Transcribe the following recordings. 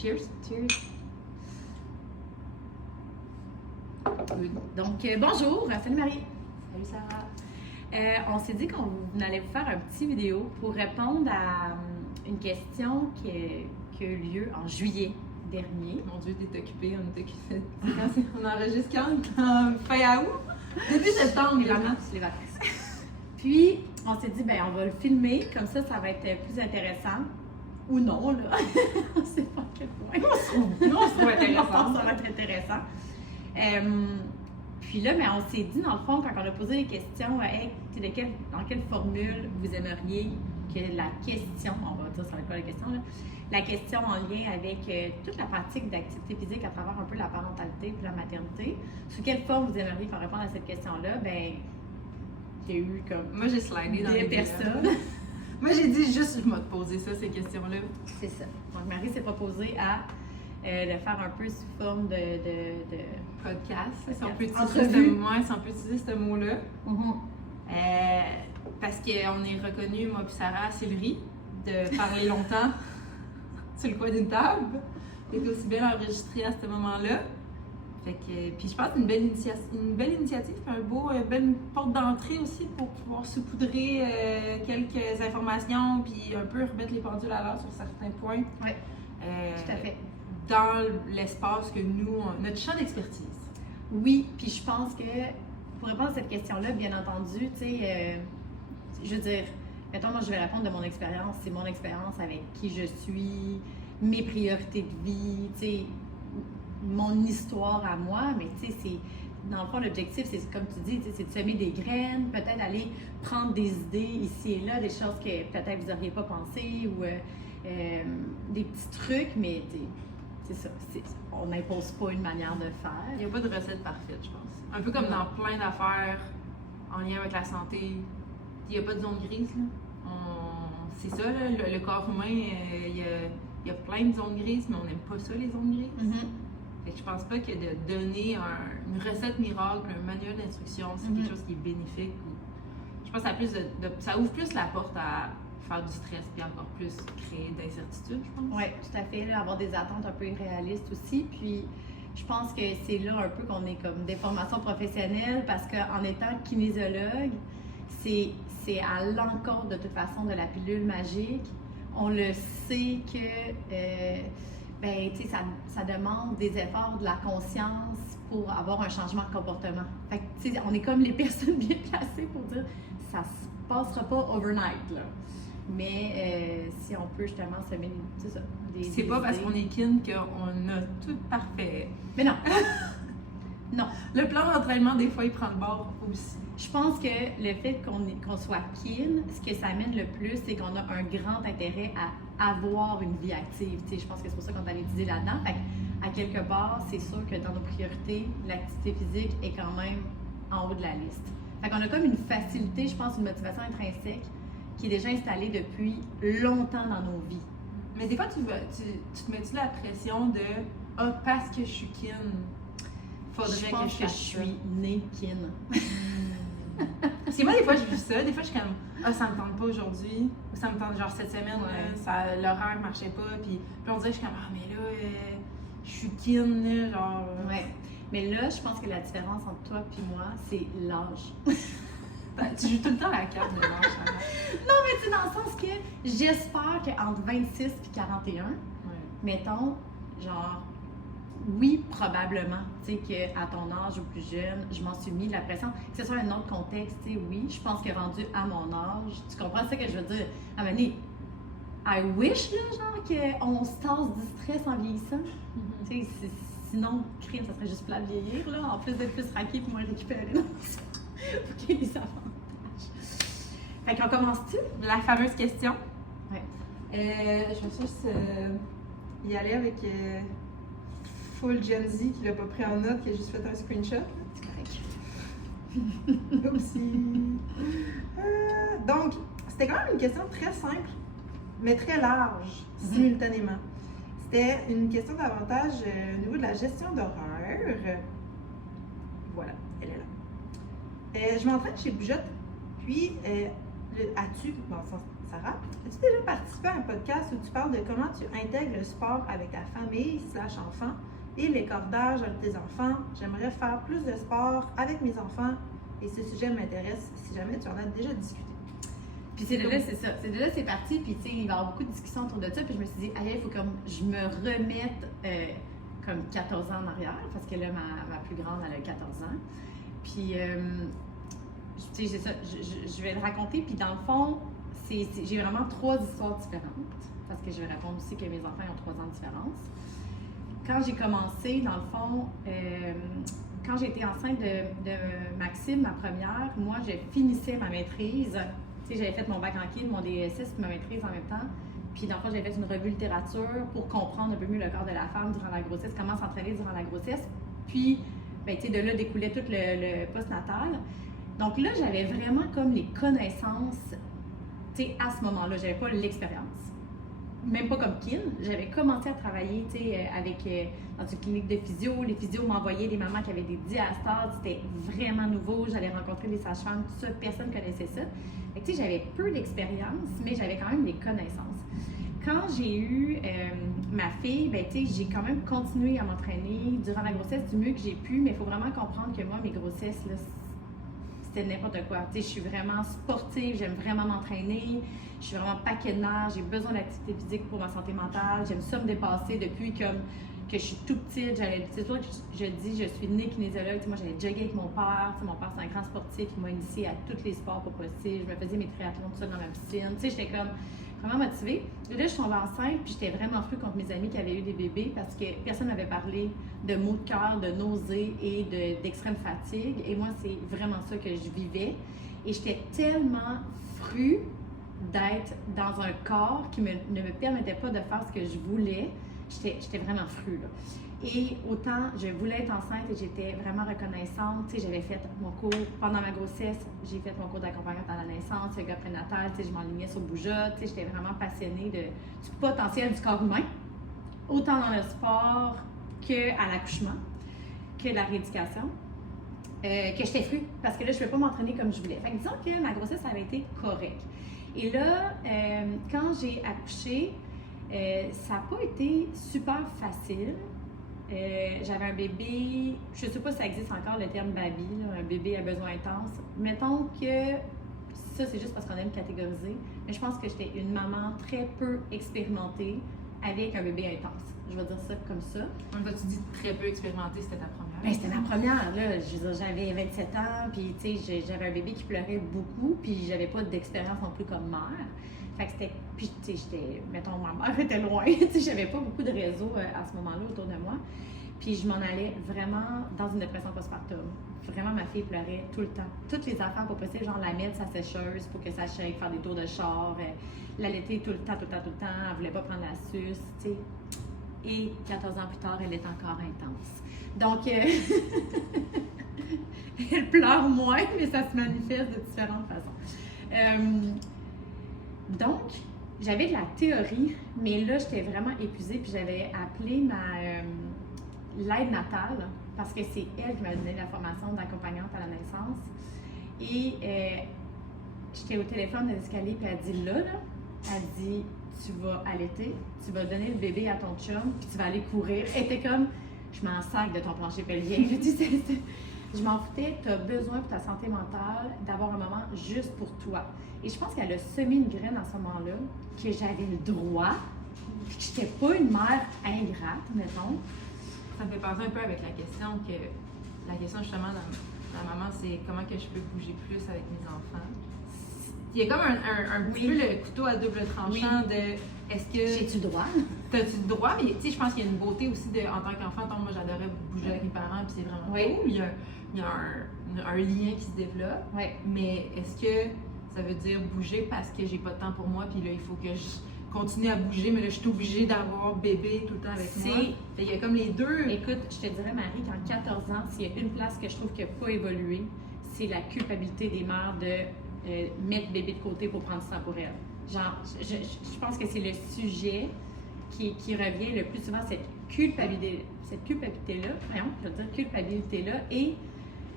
Cheers. Cheers. Donc, bonjour. Salut Marie. Salut Sarah. On s'est dit qu'on allait vous faire un petit vidéo pour répondre à une question qui a eu lieu en juillet dernier. Mon Dieu, t'es occupée. On enregistre quand? Fin août? Début septembre, Les vacances, les vacances. Puis, on s'est dit, ben on va le filmer, comme ça va être plus intéressant. Ou non, là. On sait pas à quel point. Non, ça va être Je pense intéressant. que ça va être intéressant. Puis là, on s'est dit, dans le fond, quand on a posé les questions, hey, dans quelle formule vous aimeriez que la question, on va dire ça va être quoi la question, là, la question en lien avec toute la pratique d'activité physique à travers un peu la parentalité et la maternité, sous quelle forme vous aimeriez faire répondre à cette question-là, ben il y a eu comme Moi, j'ai slidé dans des les personnes. Moi, j'ai dit juste, je vais te poser ça, ces questions-là. C'est ça. Donc, Marie s'est proposée à le faire un peu sous forme de Podcast. Si on Entrevue. peut utiliser ce mot-là. Parce qu'on est reconnu, moi puis Sarah, Sylvie, de parler longtemps sur le coin d'une table. C'était aussi bien enregistré à ce moment-là. Fait que, puis je pense que c'est une belle initiative, une belle porte d'entrée aussi pour pouvoir saupoudrer quelques informations, puis un peu remettre les pendules à l'heure sur certains points. Oui, tout à fait. Dans l'espace que nous, notre champ d'expertise. Oui, puis je pense que pour répondre à cette question-là, bien entendu, tu sais, je veux dire, mettons, moi je vais répondre de mon expérience, c'est mon expérience avec qui je suis, mes priorités de vie, tu sais, mon histoire à moi, mais tu sais, c'est, dans le fond, l'objectif, c'est comme tu dis, tu sais, c'est de semer des graines, peut-être aller prendre des idées ici et là, des choses que peut-être vous n'auriez pas pensé ou des petits trucs, mais tu sais, c'est ça, on n'impose pas une manière de faire. Il n'y a pas de recette parfaite, je pense. Un peu comme dans plein d'affaires en lien avec la santé, il n'y a pas de zone grise. Là. C'est ça, là, le corps humain, il y a plein de zones grises, mais on n'aime pas ça, les zones grises. Fait que je pense pas que de donner une recette miracle, un manuel d'instruction, c'est quelque chose qui est bénéfique. Je pense que ça ouvre plus la porte à faire du stress puis encore plus créer d'incertitudes, je pense. Oui, tout à fait. Là, avoir des attentes un peu irréalistes aussi. Puis, je pense que c'est là un peu qu'on est comme des formations professionnelles parce qu'en étant kinésiologue, c'est à l'encontre de toute façon de la pilule magique. On le sait que ben, tu sais, ça demande des efforts, de la conscience pour avoir un changement de comportement. Fait que, tu sais, on est comme les personnes bien placées pour dire ça se passera pas overnight, là. Mais si on peut justement semer, c'est ça. C'est pas parce qu'on est kin qu'on a tout parfait. Mais non! Non. Le plan d'entraînement, des fois, il prend le bord aussi. Je pense que le fait qu'on soit kin, ce que ça amène le plus, c'est qu'on a un grand intérêt à avoir une vie active. Tu sais, je pense que c'est pour ça qu'on allait étudier là-dedans. Fait à quelque part, c'est sûr que dans nos priorités, l'activité physique est quand même en haut de la liste. Fait qu'on a comme une facilité, je pense, une motivation intrinsèque qui est déjà installée depuis longtemps dans nos vies. Mais des fois, tu te mets-tu la pression de « Ah, parce que je suis kin, faudrait je que pense je que je fasse ça. suis née kin. » Parce que moi, des fois, je vis ça. Des fois, je suis comme « Ah, ça me tente pas aujourd'hui. » Ou ça me tente, genre, cette semaine, l'horaire marchait pas. Puis on dirait que je suis comme « Ah, mais là, je suis kin, là, genre... » Ouais. Mais là, je pense que la différence entre toi et moi, c'est l'âge. Tu joues tout le temps la carte de l'âge, Sarah. Non, mais tu sais, dans le sens que j'espère qu'entre 26 et 41, mettons, genre, oui, probablement, tu sais, qu'à ton âge ou plus jeune, je m'en suis mis de la pression. Que ce soit un autre contexte, tu sais, oui, je pense que rendu à mon âge, tu comprends ce que je veux dire? À un moment donné, I wish, là, genre, qu'on se tasse du stress en vieillissant. Tu sais, sinon, crime, ça serait juste plat vieillir, là, en plus d'être plus raqué et moins récupéré. Ok, les avantages. Fait qu'on commence-tu? La fameuse question. Ouais. Je vais juste y aller avec Full Gen Z qui l'a pas pris en note, qui a juste fait un screenshot. C'est correct. Oupsie. Donc, c'était quand même une question très simple, mais très large, simultanément. C'était une question davantage au niveau de la gestion d'horaire. Voilà, elle est là. Je m'entraîne chez Boujotte, puis as-tu, bon, Sarah, as-tu déjà participé à un podcast où tu parles de comment tu intègres le sport avec ta famille/enfant et l'écart d'âge avec tes enfants? J'aimerais faire plus de sport avec mes enfants et ce sujet m'intéresse si jamais tu en as déjà discuté. Puis c'est ça. C'est parti, puis tu sais, il va y avoir beaucoup de discussions autour de ça, puis je me suis dit, allez, il faut comme je me remette comme 14 ans en arrière, parce que là, ma plus grande, elle a 14 ans. Puis, tu sais, c'est ça, je vais le raconter, puis dans le fond, j'ai vraiment 3 histoires différentes, parce que je vais répondre aussi que mes enfants ont 3 ans de différence. Quand j'ai commencé, dans le fond, quand j'étais enceinte de Maxime, ma première, moi, je finissais ma maîtrise. Tu sais, j'avais fait mon bac en kin, mon DSS, puis ma maîtrise en même temps. Puis, dans le fond, j'avais fait une revue littérature pour comprendre un peu mieux le corps de la femme durant la grossesse, comment s'entraîner durant la grossesse. Puis, ben, tu sais, de là découlait tout le postnatal. Donc là, j'avais vraiment comme les connaissances, tu sais, à ce moment-là. J'avais pas l'expérience. Même pas comme kin. J'avais commencé à travailler, tu sais, dans une clinique de physio. Les physios m'envoyaient des mamans qui avaient des diastases. C'était vraiment nouveau. J'allais rencontrer des sages-femmes, tout ça. Personne ne connaissait ça. Fait que, tu sais, j'avais peu d'expérience, mais j'avais quand même des connaissances. Quand j'ai eu ma fille, ben, tu sais, j'ai quand même continué à m'entraîner durant la grossesse du mieux que j'ai pu, mais il faut vraiment comprendre que moi, mes grossesses, là, c'était n'importe quoi. Tu sais, je suis vraiment sportive, j'aime vraiment m'entraîner, je suis vraiment paquet de nerfs, j'ai besoin d'activité physique pour ma santé mentale, j'aime ça me dépasser depuis comme que je suis tout petite. C'est sûr que je dis, je suis née kinésiologue. Tu sais, moi, j'allais jogger avec mon père. Tu sais, mon père, c'est un grand sportif, il m'a initiée à tous les sports pas possibles. Je me faisais mes triathlons tout ça dans ma piscine. Tu sais, j'étais comme vraiment motivée. Et là, je suis tombée enceinte, puis j'étais vraiment frue contre mes amis qui avaient eu des bébés parce que personne n'avait parlé de maux de cœur, de nausées et d'extrême fatigue. Et moi, c'est vraiment ça que je vivais. Et j'étais tellement frue d'être dans un corps qui ne me permettait pas de faire ce que je voulais. J'étais vraiment frue, là. Et autant, je voulais être enceinte et j'étais vraiment reconnaissante. Tu sais, j'avais fait mon cours pendant ma grossesse, j'ai fait mon cours d'accompagnante à la naissance, yoga prénatal, tu sais, je m'enlignais sur Bouja. Tu sais, j'étais vraiment passionnée du potentiel du corps humain, autant dans le sport qu'à l'accouchement, que la rééducation, que j'étais frue, parce que là, je ne pouvais pas m'entraîner comme je voulais. Fait que disons que ma grossesse avait été correcte. Et là, quand j'ai accouché, ça n'a pas été super facile. J'avais un bébé, je ne sais pas si ça existe encore le terme baby, là, un bébé à besoins intenses. Mettons que ça, c'est juste parce qu'on aime catégoriser, mais je pense que j'étais une maman très peu expérimentée avec un bébé intense. Je vais dire ça comme ça. Quand tu dis très peu expérimentée, c'était ta première? Ben, c'était ma première, là. Je veux dire, j'avais 27 ans, puis tu sais, j'avais un bébé qui pleurait beaucoup, puis j'avais pas d'expérience non plus comme mère. Fait que c'était, puis tu sais, j'étais, mettons, ma mère était loin, tu sais, j'avais pas beaucoup de réseau à ce moment-là autour de moi. Puis je m'en allais vraiment dans une dépression postpartum. Vraiment, ma fille pleurait tout le temps. Toutes les affaires pas possibles, genre la mettre sa sécheuse pour que ça shake, faire des tours de char, l'allaiter tout le temps, elle voulait pas prendre la suce, tu sais. Et 14 ans plus tard, elle est encore intense. Donc, elle pleure moins, mais ça se manifeste de différentes façons. Donc, j'avais de la théorie, mais là, j'étais vraiment épuisée, puis j'avais appelé l'aide natale, parce que c'est elle qui m'a donné la formation d'accompagnante à la naissance. Et j'étais au téléphone de l'escalier, puis elle dit là, elle dit, tu vas allaiter, tu vas donner le bébé à ton chum, puis tu vas aller courir. Elle était comme, je m'en sac de ton plancher pelvien. Je m'en foutais, tu as besoin pour ta santé mentale d'avoir un moment juste pour toi. Et je pense qu'elle a semé une graine à ce moment-là, que j'avais le droit, puis que j'étais pas une mère ingrate, mettons. Ça me fait penser un peu avec la question justement dans la maman, c'est comment que je peux bouger plus avec mes enfants. Il y a comme un petit peu le couteau à double tranchant de est-ce que. J'ai-tu le droit? T'as-tu le droit? Mais tu sais, je pense qu'il y a une beauté aussi en tant qu'enfant. Moi, j'adorais bouger avec mes parents, puis c'est vraiment cool. Il y a un lien qui se développe. Oui. Mais est-ce que ça veut dire bouger parce que j'ai pas de temps pour moi, puis là, il faut que je continue à bouger, mais là, je suis obligée d'avoir bébé tout le temps avec moi? Il y a comme les deux. Écoute, je te dirais, Marie, qu'en 14 ans, s'il y a une place que je trouve qui n'a pas évolué, c'est la culpabilité des mères de mettre bébé de côté pour prendre du temps pour elle. Genre, je pense que c'est le sujet qui revient le plus souvent, cette culpabilité-là, culpabilité-là, et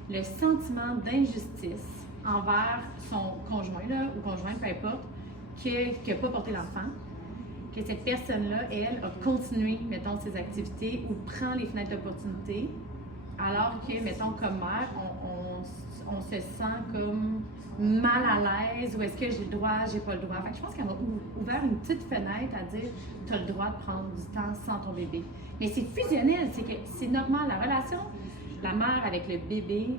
le sentiment d'injustice envers son conjoint, là, ou conjointe, peu importe, qui n'a pas porté l'enfant, que cette personne-là, elle, a continué, mettons, ses activités ou prend les fenêtres d'opportunité, alors que, mettons, comme mère, on se sent comme mal à l'aise, ou est-ce que j'ai le droit, j'ai pas le droit. Fait que je pense qu'elle a ouvert une petite fenêtre à dire, tu as le droit de prendre du temps sans ton bébé. Mais c'est fusionnel, c'est que c'est normal, la relation, la mère avec le bébé,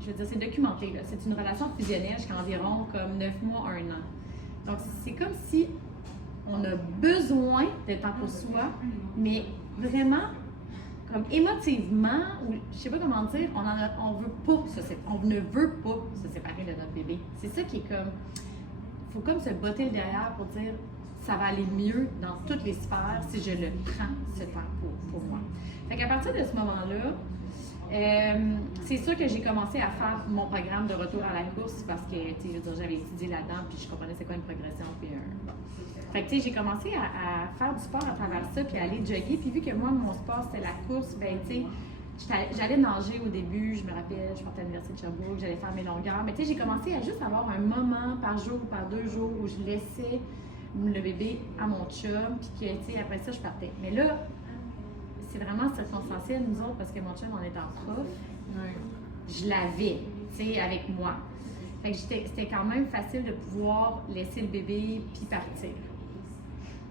je veux dire, c'est documenté, là. C'est une relation fusionnelle jusqu'à environ comme 9 mois, 1 an. Donc, c'est comme si on a besoin de temps pour soi, mais vraiment, comme émotivement, ou je sais pas comment dire, on ne veut pas se séparer de notre bébé. C'est ça qui est comme, faut comme se botter le derrière pour dire, ça va aller mieux dans toutes les sphères si je le prends, ce temps pour moi. Fait qu'à partir de ce moment-là, c'est sûr que j'ai commencé à faire mon programme de retour à la course parce que, tu sais, je veux dire, j'avais étudié là-dedans puis je comprenais c'est quoi une progression puis bon. Fait que, tu sais, j'ai commencé à faire du sport à travers ça puis à aller jogger puis vu que moi, mon sport, c'était la course, ben, tu sais, j'allais nager au début, je me rappelle, je partais à l'université de Sherbrooke, j'allais faire mes longueurs, mais tu sais, j'ai commencé à juste avoir un moment par jour ou par 2 jours où je laissais le bébé à mon chum puis que, tu sais, après ça, je partais. Mais là, c'est vraiment circonstanciel, nous autres, parce que mon chum en étant prof, je l'avais, tu sais, avec moi. Fait que c'était quand même facile de pouvoir laisser le bébé puis partir.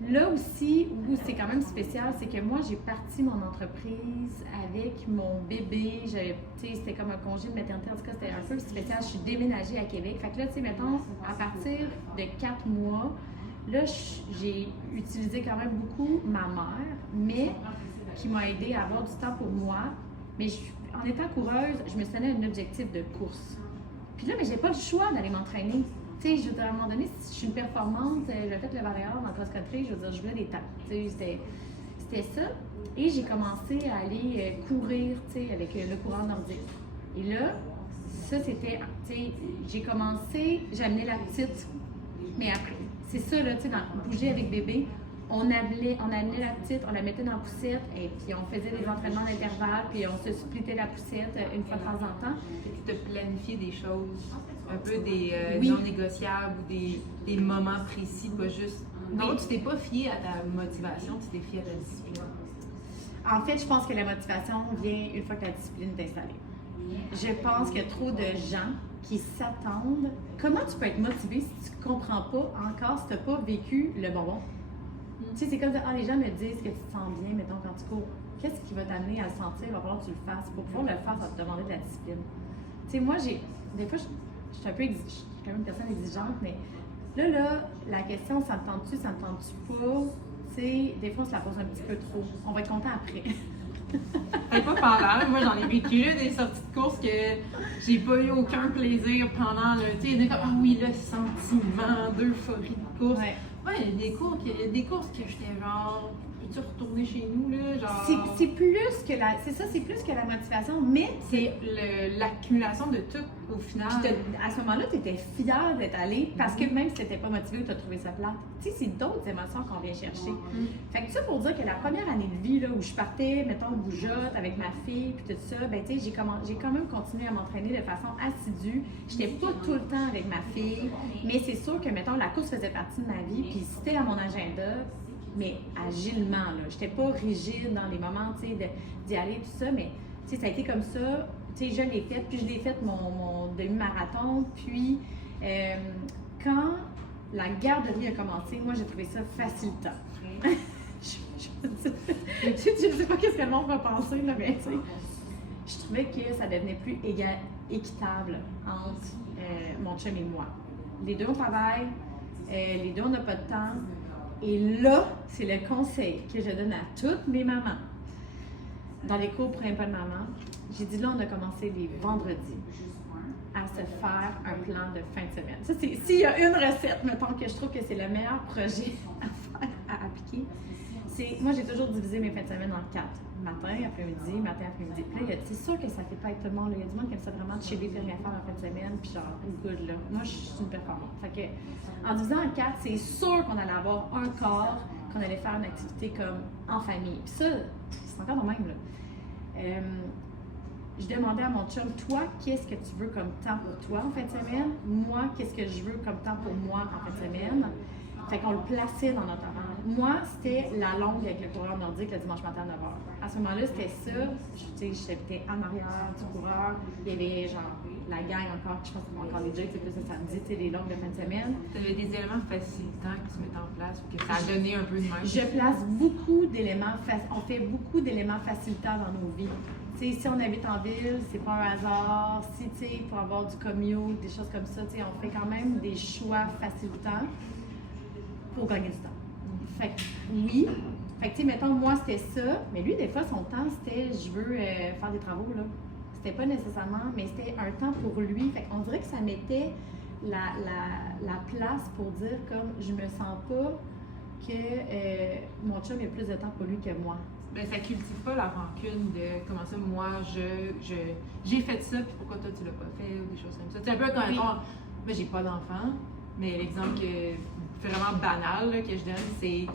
Là aussi, où c'est quand même spécial, c'est que moi, j'ai parti mon entreprise avec mon bébé. Tu sais, c'était comme un congé de maternité. En tout cas, c'était un peu spécial. Je suis déménagée à Québec. Fait que là, tu sais, mettons, à partir de 4 mois, là, j'ai utilisé quand même beaucoup ma mère, mais qui m'a aidé à avoir du temps pour moi. Mais en étant coureuse, je me suis donné un objectif de course. Puis là, mais j'ai pas le choix d'aller m'entraîner. Tu sais, je veux dire, à un moment donné, si je suis une performante, j'ai fait le Varéor dans cross-country, je veux dire, je voulais des temps. Tu sais, c'était ça. Et j'ai commencé à aller courir, tu sais, avec le coureur nordique. Et là, ça, c'était, tu sais, j'ai commencé, j'ai amené la petite, mais après, c'est ça, là, tu sais, bouger avec bébé. On amenait la petite, on la mettait dans la poussette, et puis on faisait des entraînements d'intervalle, puis on se splittait la poussette une fois de temps en temps. Tu te planifier des choses, un peu des oui. non négociables ou des moments précis, pas juste. Non, tu t'es pas fié à ta motivation, tu t'es fié à ta discipline. En fait, je pense que la motivation vient une fois que la discipline est installée. Je pense qu'il y a trop de gens qui s'attendent. Comment tu peux être motivé si tu ne comprends pas encore, si tu n'as pas vécu le bonbon? Tu sais, c'est comme ça, les gens me disent que tu te sens bien, mettons, quand tu cours. Qu'est-ce qui va t'amener à le sentir? Il va falloir que tu le fasses. Pour pouvoir le faire, ça va te demander de la discipline. Tu sais, moi, des fois, je suis un peu je suis quand même une personne exigeante, mais là, la question, ça me tente-tu, ça me tente-tu pas? Tu sais, des fois, on se la pose un petit peu trop. On va être content après. C'est pas pendant. Moi, j'en ai vécu là, des sorties de course que j'ai pas eu aucun plaisir pendant le. Tu sais, il y a comme, ah oui, le sentiment d'euphorie de course. Ouais, il y a des courses que j'étais genre, peux-tu retourner chez nous, là? Genre. C'est plus que c'est plus que la motivation, mais c'est l'accumulation de tout au final. Puis à ce moment-là, tu étais fière d'être allée parce que même si tu n'étais pas motivée ou tu as trouvé ça plate, tu sais, c'est d'autres émotions qu'on vient chercher. Fait que ça pour dire que la première année de vie, là, où je partais, mettons, bougeotte avec ma fille, puis tout ça, ben tu sais, j'ai quand même continué à m'entraîner de façon assidue. J'étais pas tout le temps avec ma fille, mais c'est sûr que, mettons, la course faisait partie de ma vie, puis c'était à mon agenda, mais agilement, là. J'étais pas rigide dans les moments, tu sais, d'y aller, tout ça, mais, tu sais, ça a été comme ça. Tu sais, je l'ai faite, puis je l'ai fait mon demi-marathon, puis quand la garderie a commencé, moi, j'ai trouvé ça facilitant. Je ne sais pas qu'est-ce que le monde va penser, là, mais tu sais, je trouvais que ça devenait plus équitable entre mon chum et moi. Les deux, on travaille, les deux, on n'a pas de temps, et là, c'est le conseil que je donne à toutes mes mamans. Dans les cours pour un peu de maman, j'ai dit là, on a commencé les vendredis à se faire un plan de fin de semaine. Ça, c'est s'il y a une recette, mettons, que je trouve que c'est le meilleur projet à faire, à appliquer, c'est, moi, j'ai toujours divisé mes fins de semaine en 4. Matin, après-midi, matin, après-midi. Puis là, c'est sûr que ça ne fait pas avec tout le monde. Il y a du monde qui aime ça vraiment de chiller, puis rien faire en fin de semaine, puis genre, good, là. Moi, je suis une performante. Fait que, en divisant en 4, c'est sûr qu'on allait avoir un corps, qu'on allait faire une activité comme en famille. Puis ça, c'est encore le même, là. je demandais à mon chum, toi, qu'est-ce que tu veux comme temps pour toi en fin de semaine? Moi, qu'est-ce que je veux comme temps pour moi en fin de semaine? Fait qu'on le plaçait dans notre horaire. Moi, c'était la longue avec le coureur nordique le dimanche matin à 9h. À ce moment-là, c'était ça. J'habitais en arrière du coureur. Il y avait genre la gang encore, je pense qu'ils font encore les jeux, plus le samedi, les longues de fin de semaine. Tu avais des éléments facilitants que tu mettais en place ou que ça a donné un peu de même? Je place beaucoup d'éléments, on fait beaucoup d'éléments facilitants dans nos vies. T'sais, si on habite en ville, c'est pas un hasard. Si, il faut avoir du commute, des choses comme ça, on fait quand même des choix facilitants pour gagner du temps. Fait que, oui. Fait que, mettons, moi, c'était ça. Mais lui, des fois, son temps, c'était je veux faire des travaux, là. C'était pas nécessairement, mais c'était un temps pour lui. Fait qu'on dirait que ça mettait la place pour dire, comme, je me sens pas que mon chum ait plus de temps pour lui que moi. Ben, ça cultive pas la rancune de comment ça, moi, j'ai fait ça, puis pourquoi toi, tu l'as pas fait, ou des choses comme ça. C'est un peu comme, ben, j'ai pas d'enfant, mais l'exemple vraiment banal là, que je donne, c'est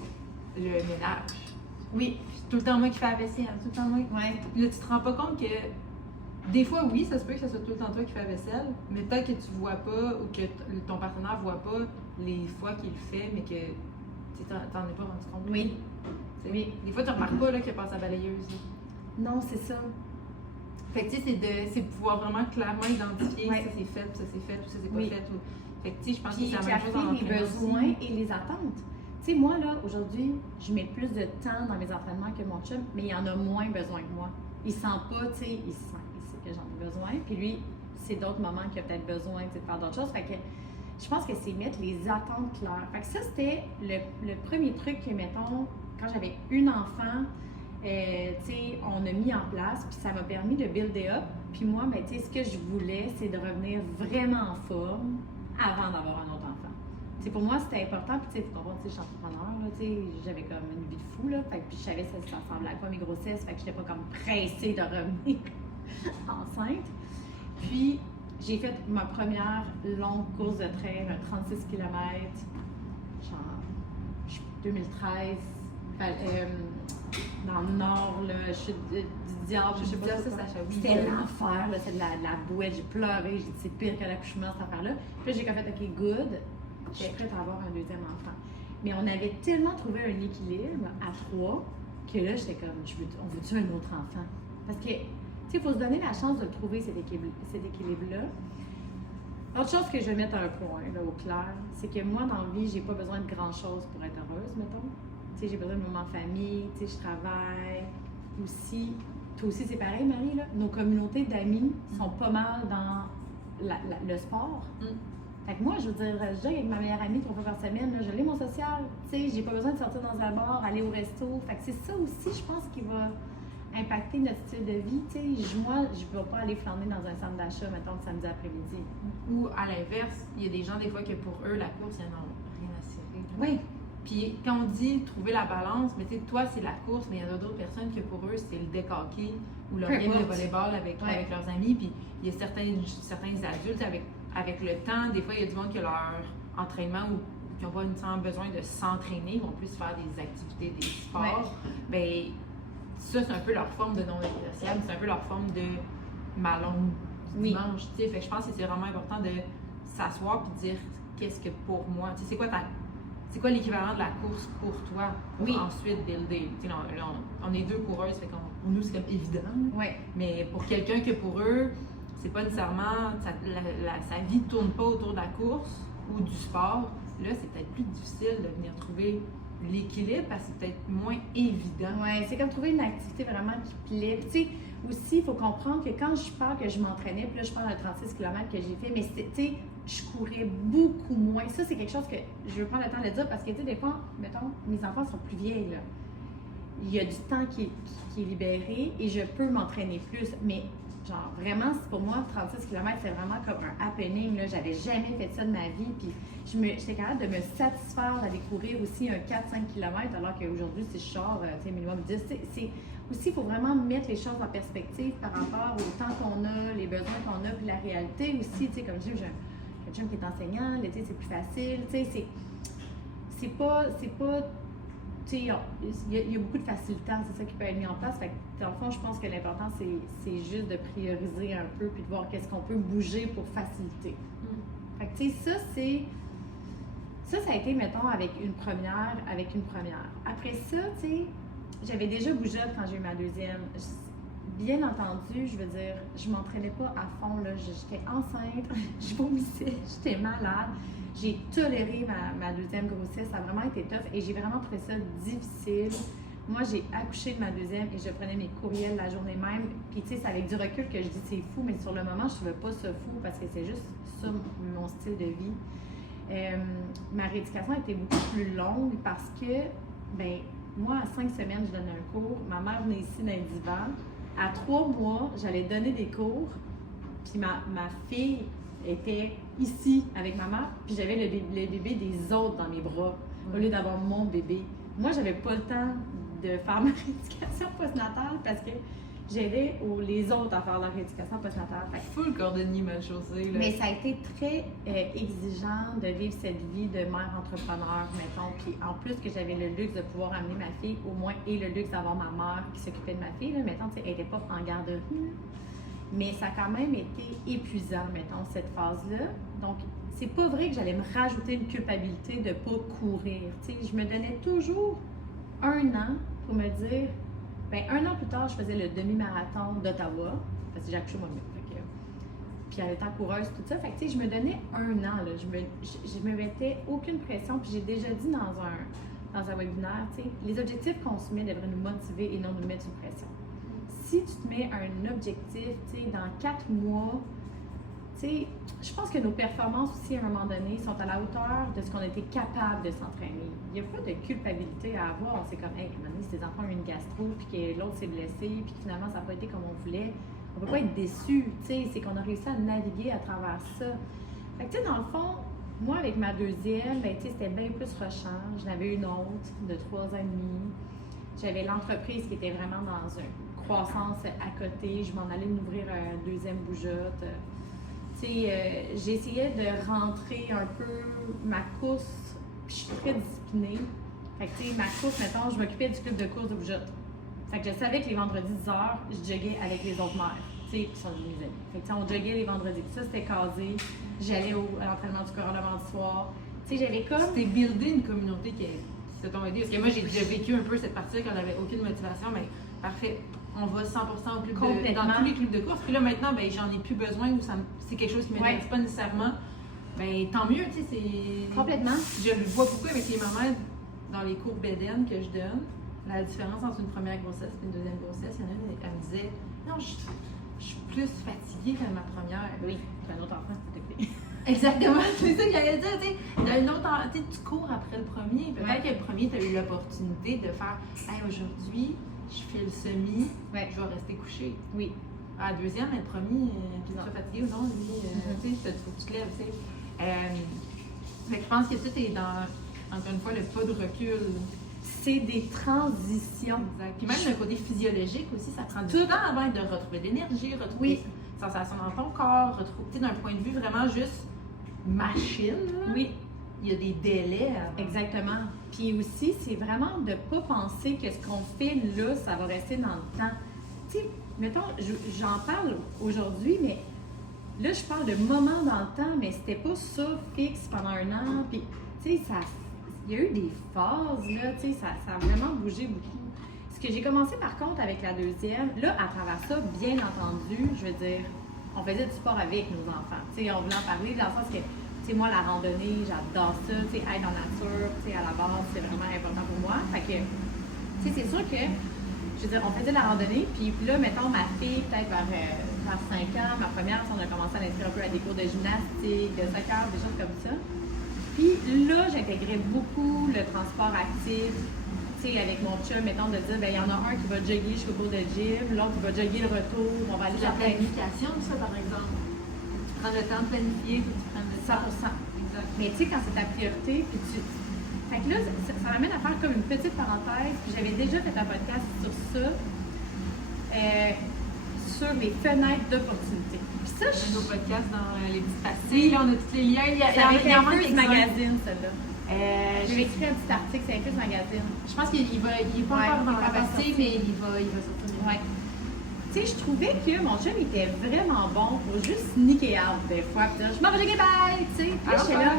le ménage. Oui. Puis tout le temps moi qui fais la vaisselle, tout le temps moi. Ouais. Là, tu te rends pas compte que des fois, oui, ça se peut que ce soit tout le temps toi qui fais la vaisselle, mais peut-être que tu vois pas ou que ton partenaire voit pas les fois qu'il le fait, mais que t'en es pas rendu compte. Oui. T'sais, Oui. Des fois, tu remarques pas là, qu'il passe à balayeuse. Là. Non, c'est ça. Fait que tu sais, c'est de pouvoir vraiment clairement identifier Ouais. ça c'est fait, ça c'est fait, ou ça c'est pas Oui. fait. Ou... Fait que tu sais, je pense Puis que c'est la même chose dans les l'entraînement besoins aussi. et les attentes. Tu sais, moi, là, aujourd'hui, je mets plus de temps dans mes entraînements que mon chum, mais il en a moins besoin que moi. Il sent pas, tu sais, il sait que j'en ai besoin. Puis lui, c'est d'autres moments qu'il a peut-être besoin de faire d'autres choses. Fait que je pense que c'est mettre les attentes claires. Fait que ça, c'était le premier truc que, mettons, quand j'avais une enfant, tu sais, on a mis en place, puis ça m'a permis de builder up. Puis moi, ben, tu sais, ce que je voulais, c'est de revenir vraiment en forme avant d'avoir un autre enfant. T'sais, pour moi, c'était important. Puis, tu sais, faut comprendre, je suis entrepreneur, là, tu sais, j'avais comme une vie de fou, là. Fait que, puis, je savais que ça ressemblait à quoi mes grossesses. Fait que j'étais pas comme pressée de revenir enceinte. Puis, j'ai fait ma première longue course de trail, un 36 km, genre 2013, dans le nord, là, je suis du diable, je sais pas ça, quoi. Sacha, oui. C'était l'enfer, là, c'est de la bouette, j'ai pleuré, j'ai dit c'est pire que l'accouchement, cette affaire-là. Puis là, j'ai comme fait, OK, good, je suis prête à avoir un deuxième enfant. Mais on avait tellement trouvé un équilibre à 3 que là, j'étais comme, on veut-tu un autre enfant? Parce que, tu sais, il faut se donner la chance de le trouver, cet équilibre-là. Autre chose que je vais mettre un point, là, au clair, c'est que moi, dans la vie, j'ai pas besoin de grand-chose pour être heureuse, mettons. Tu sais, j'ai besoin de moments en famille, tu sais, je travaille aussi. Toi aussi, c'est pareil, Marie, là. Nos communautés d'amis sont pas mal dans le sport. Fait que moi, je veux dire, je dis avec ma meilleure amie 3 fois par semaine, là, je l'ai mon social. Tu sais, j'ai pas besoin de sortir dans un bar, aller au resto. Fait que c'est ça aussi, je pense, qui va impacter notre style de vie. Tu sais, moi, je ne vais pas aller flâner dans un centre d'achat, mettons, le samedi après-midi. Ou à l'inverse, il y a des gens, des fois, que pour eux, la course, ils n'en ont rien à cirer. Oui. Puis quand on dit trouver la balance, mais tu sais, toi, c'est la course, mais il y en a d'autres personnes que pour eux, c'est le décaquer ou leur game de volleyball avec leurs amis. Puis il y a certains adultes avec le temps, des fois, il y a du monde qui a leur entraînement ou qui n'ont pas nécessairement besoin de s'entraîner, ils vont plus faire des activités, des sports. Bien, ça, c'est un peu leur forme de non-négociable, c'est un peu leur forme de ma longue dimanche. Tu sais, fait que je pense que c'est vraiment important de s'asseoir et de dire qu'est-ce que pour moi, tu sais, c'est quoi l'équivalent de la course pour toi, pour ensuite builder. Tu sais, on est 2 coureuses, fait qu'on, pour nous, c'est comme évident. Mais pour quelqu'un que pour eux, c'est pas nécessairement, sa vie ne tourne pas autour de la course ou du sport, là, c'est peut-être plus difficile de venir trouver l'équilibre parce que c'est peut-être moins évident. Oui, c'est comme trouver une activité vraiment qui plaît. Puis, tu sais, aussi, il faut comprendre que quand je parle que je m'entraînais, puis là, je parle de 36 km que j'ai fait, mais tu sais, je courais beaucoup moins. Ça, c'est quelque chose que je veux prendre le temps de dire parce que, tu sais, des fois, mettons, mes enfants sont plus vieilles, là. Il y a du temps qui est libéré et je peux m'entraîner plus, mais genre, vraiment, pour moi, 36 km, c'est vraiment comme un happening, là. J'avais jamais fait ça de ma vie, puis j'étais capable de me satisfaire d'aller courir aussi un 4-5 km, alors qu'aujourd'hui, si je sors, tu sais, minimum 10, c'est aussi, il faut vraiment mettre les choses en perspective par rapport au temps qu'on a, les besoins qu'on a, puis la réalité aussi, tu sais, comme je dis, j'ai quelqu'un qui est enseignant, l'été, c'est plus facile, tu sais, c'est pas tu sais, il y a beaucoup de facilitants, c'est ça qui peut être mis en place. Fait que, dans le fond, je pense que l'important, c'est juste de prioriser un peu puis de voir qu'est-ce qu'on peut bouger pour faciliter. Fait que, tu sais, ça a été, mettons, avec une première. Après ça, tu sais, j'avais déjà bougeotte quand j'ai eu ma deuxième. Bien entendu, je veux dire, je m'entraînais pas à fond, là. J'étais enceinte, je vomissais, j'étais malade. J'ai toléré ma deuxième grossesse, ça a vraiment été tough et j'ai vraiment trouvé ça difficile. Moi, j'ai accouché de ma deuxième et je prenais mes courriels la journée même. Puis, tu sais, c'est avec du recul que je dis c'est fou, mais sur le moment, je trouvais pas ça fou parce que c'est juste ça mon style de vie. Ma rééducation a été beaucoup plus longue parce que, ben, moi, à 5 semaines, je donnais un cours. Ma mère venait ici dans le divan. À 3 mois, j'allais donner des cours. Puis ma fille était ici avec ma mère. Puis j'avais le bébé des autres dans mes bras au lieu d'avoir mon bébé. Moi, j'avais pas le temps de faire ma rééducation postnatale parce que j'aidais les autres à faire leur rééducation postnatale. Full cordonnier mal chaussé, là. Mais ça a été très exigeant de vivre cette vie de mère entrepreneur, mettons. Puis en plus que j'avais le luxe de pouvoir amener ma fille, au moins, et le luxe d'avoir ma mère qui s'occupait de ma fille, là, mettons, elle n'était pas en garderie. Mais ça a quand même été épuisant, mettons, cette phase-là. Donc, c'est pas vrai que j'allais me rajouter une culpabilité de pas courir. Tu sais, je me donnais toujours 1 an pour me dire, ben 1 an plus tard, je faisais le demi-marathon d'Ottawa, parce que j'ai accouché moi-même. Puis en étant coureuse, tout ça. Fait que, tu sais, je me donnais 1 an, là. Je me mettais aucune pression. Puis j'ai déjà dit dans un webinaire, tu sais, les objectifs qu'on se met devraient nous motiver et non nous mettre sous pression. Si tu te mets un objectif, tu sais, dans 4 mois, tu sais, je pense que nos performances aussi, à un moment donné, sont à la hauteur de ce qu'on était capable de s'entraîner. Il n'y a pas de culpabilité à avoir. C'est comme, hey, à un moment donné, si tes enfants ont eu une gastro, puis que l'autre s'est blessé, puis que finalement, ça n'a pas été comme on voulait, on peut pas être déçu. Tu sais, c'est qu'on a réussi à naviguer à travers ça. Fait que, tu sais, dans le fond, moi, avec ma deuxième, ben, tu sais, c'était bien plus rushant. J'en avais une autre de 3 ans et demi. J'avais l'entreprise qui était vraiment dans une croissance à côté. Je m'en allais m'ouvrir un deuxième bougeotte. Tu sais, j'essayais de rentrer un peu ma course, puis je suis très disciplinée. Fait que, tu sais, ma course, mettons, je m'occupais du club de course de bougeotte. Fait que je savais que les vendredis 10h, je joguais avec les autres mères, tu sais, qui sont mes amis. Fait que, on joguait les vendredis. Ça, c'était casé. J'allais à l'entraînement du corps le vendredi soir. Tu sais, j'avais comme... C'était builder une communauté qui s'est aidée. Parce que moi, j'ai déjà vécu un peu cette partie-là quand on n'avait aucune motivation, mais parfait. On va 100% au club dans tous les clubs de course. Puis là, maintenant, ben, j'en ai plus besoin ou c'est quelque chose qui ne m'intéresse pas nécessairement. Ben, tant mieux, tu sais, c'est... Complètement. Je le vois beaucoup avec les mamans dans les cours BDN que je donne. La différence entre une première grossesse et une deuxième grossesse, il y en a une, elle me disait, non, je suis plus fatiguée que ma première. Oui, j'ai un autre enfant, c'est occupé. Exactement, c'est ça que j'allais dire, tu sais. T'as une autre, tu cours après le premier. Peut-être que le premier, tu as eu l'opportunité de faire, hey, aujourd'hui, je fais le semi, je vais rester couchée. Oui. À la deuxième, le premier, tu es fatigué ou non, lui, tu sais, faut que tu te lèves, tu sais. Fait que je pense que tout est dans, encore une fois, le pas de recul. C'est des transitions. Exact. Puis même le côté physiologique aussi, ça prend du temps avant de retrouver de l'énergie, retrouver des sensations dans ton corps, retrouver, d'un point de vue vraiment juste machine. Là. Oui. Il y a des délais. Exactement. Puis aussi, c'est vraiment de ne pas penser que ce qu'on fait là, ça va rester dans le temps. Tu sais, mettons, j'en parle aujourd'hui, mais là, je parle de moments dans le temps, mais c'était pas ça fixe pendant 1 an. Puis, tu sais, il y a eu des phases, là, tu sais, ça a vraiment bougé beaucoup. Ce que j'ai commencé par contre avec la deuxième, là, à travers ça, bien entendu, je veux dire, on faisait du sport avec nos enfants. Tu sais, on voulait en parler dans le sens que, tu sais, moi, la randonnée, j'adore ça, tu sais, être en nature, tu sais, à la base, c'est vraiment important pour moi. Fait que, tu sais, c'est sûr que, je veux dire, on faisait de la randonnée, puis là, mettons, ma fille, peut-être vers 5 ans, ma première, on a commencé à l'inscrire un peu à des cours de gymnastique, de soccer, des choses comme ça. Puis là, j'intégrais beaucoup le transport actif, tu sais, avec mon chum, mettons, de dire, ben il y en a un qui va jogger jusqu'au cours de gym, l'autre qui va jogger le retour, on va aller la planification, ça, par exemple. Tu prends le temps de planifier, puis tu prends le temps. 100%. Exact. Mais tu sais, quand c'est ta priorité, puis tu... Fait que là, ça m'amène à faire comme une petite parenthèse, puis j'avais déjà fait un podcast sur ça, sur les fenêtres d'opportunité. Puis ça, nos podcasts dans les petites pastilles, là, on a tous les liens. Il y a avec un magazine, celle-là. J'ai écrit un petit article, c'est Inclus Magazine. Je pense qu'il est pas Ouais, encore dans il est la pas passée, sorti. mais il va sortir. Ouais. Tu sais, je trouvais que mon chum était vraiment bon pour juste sneaker out des fois. Puis là, je m'en vais jogger, bye! Tu sais, puis là, j'étais là.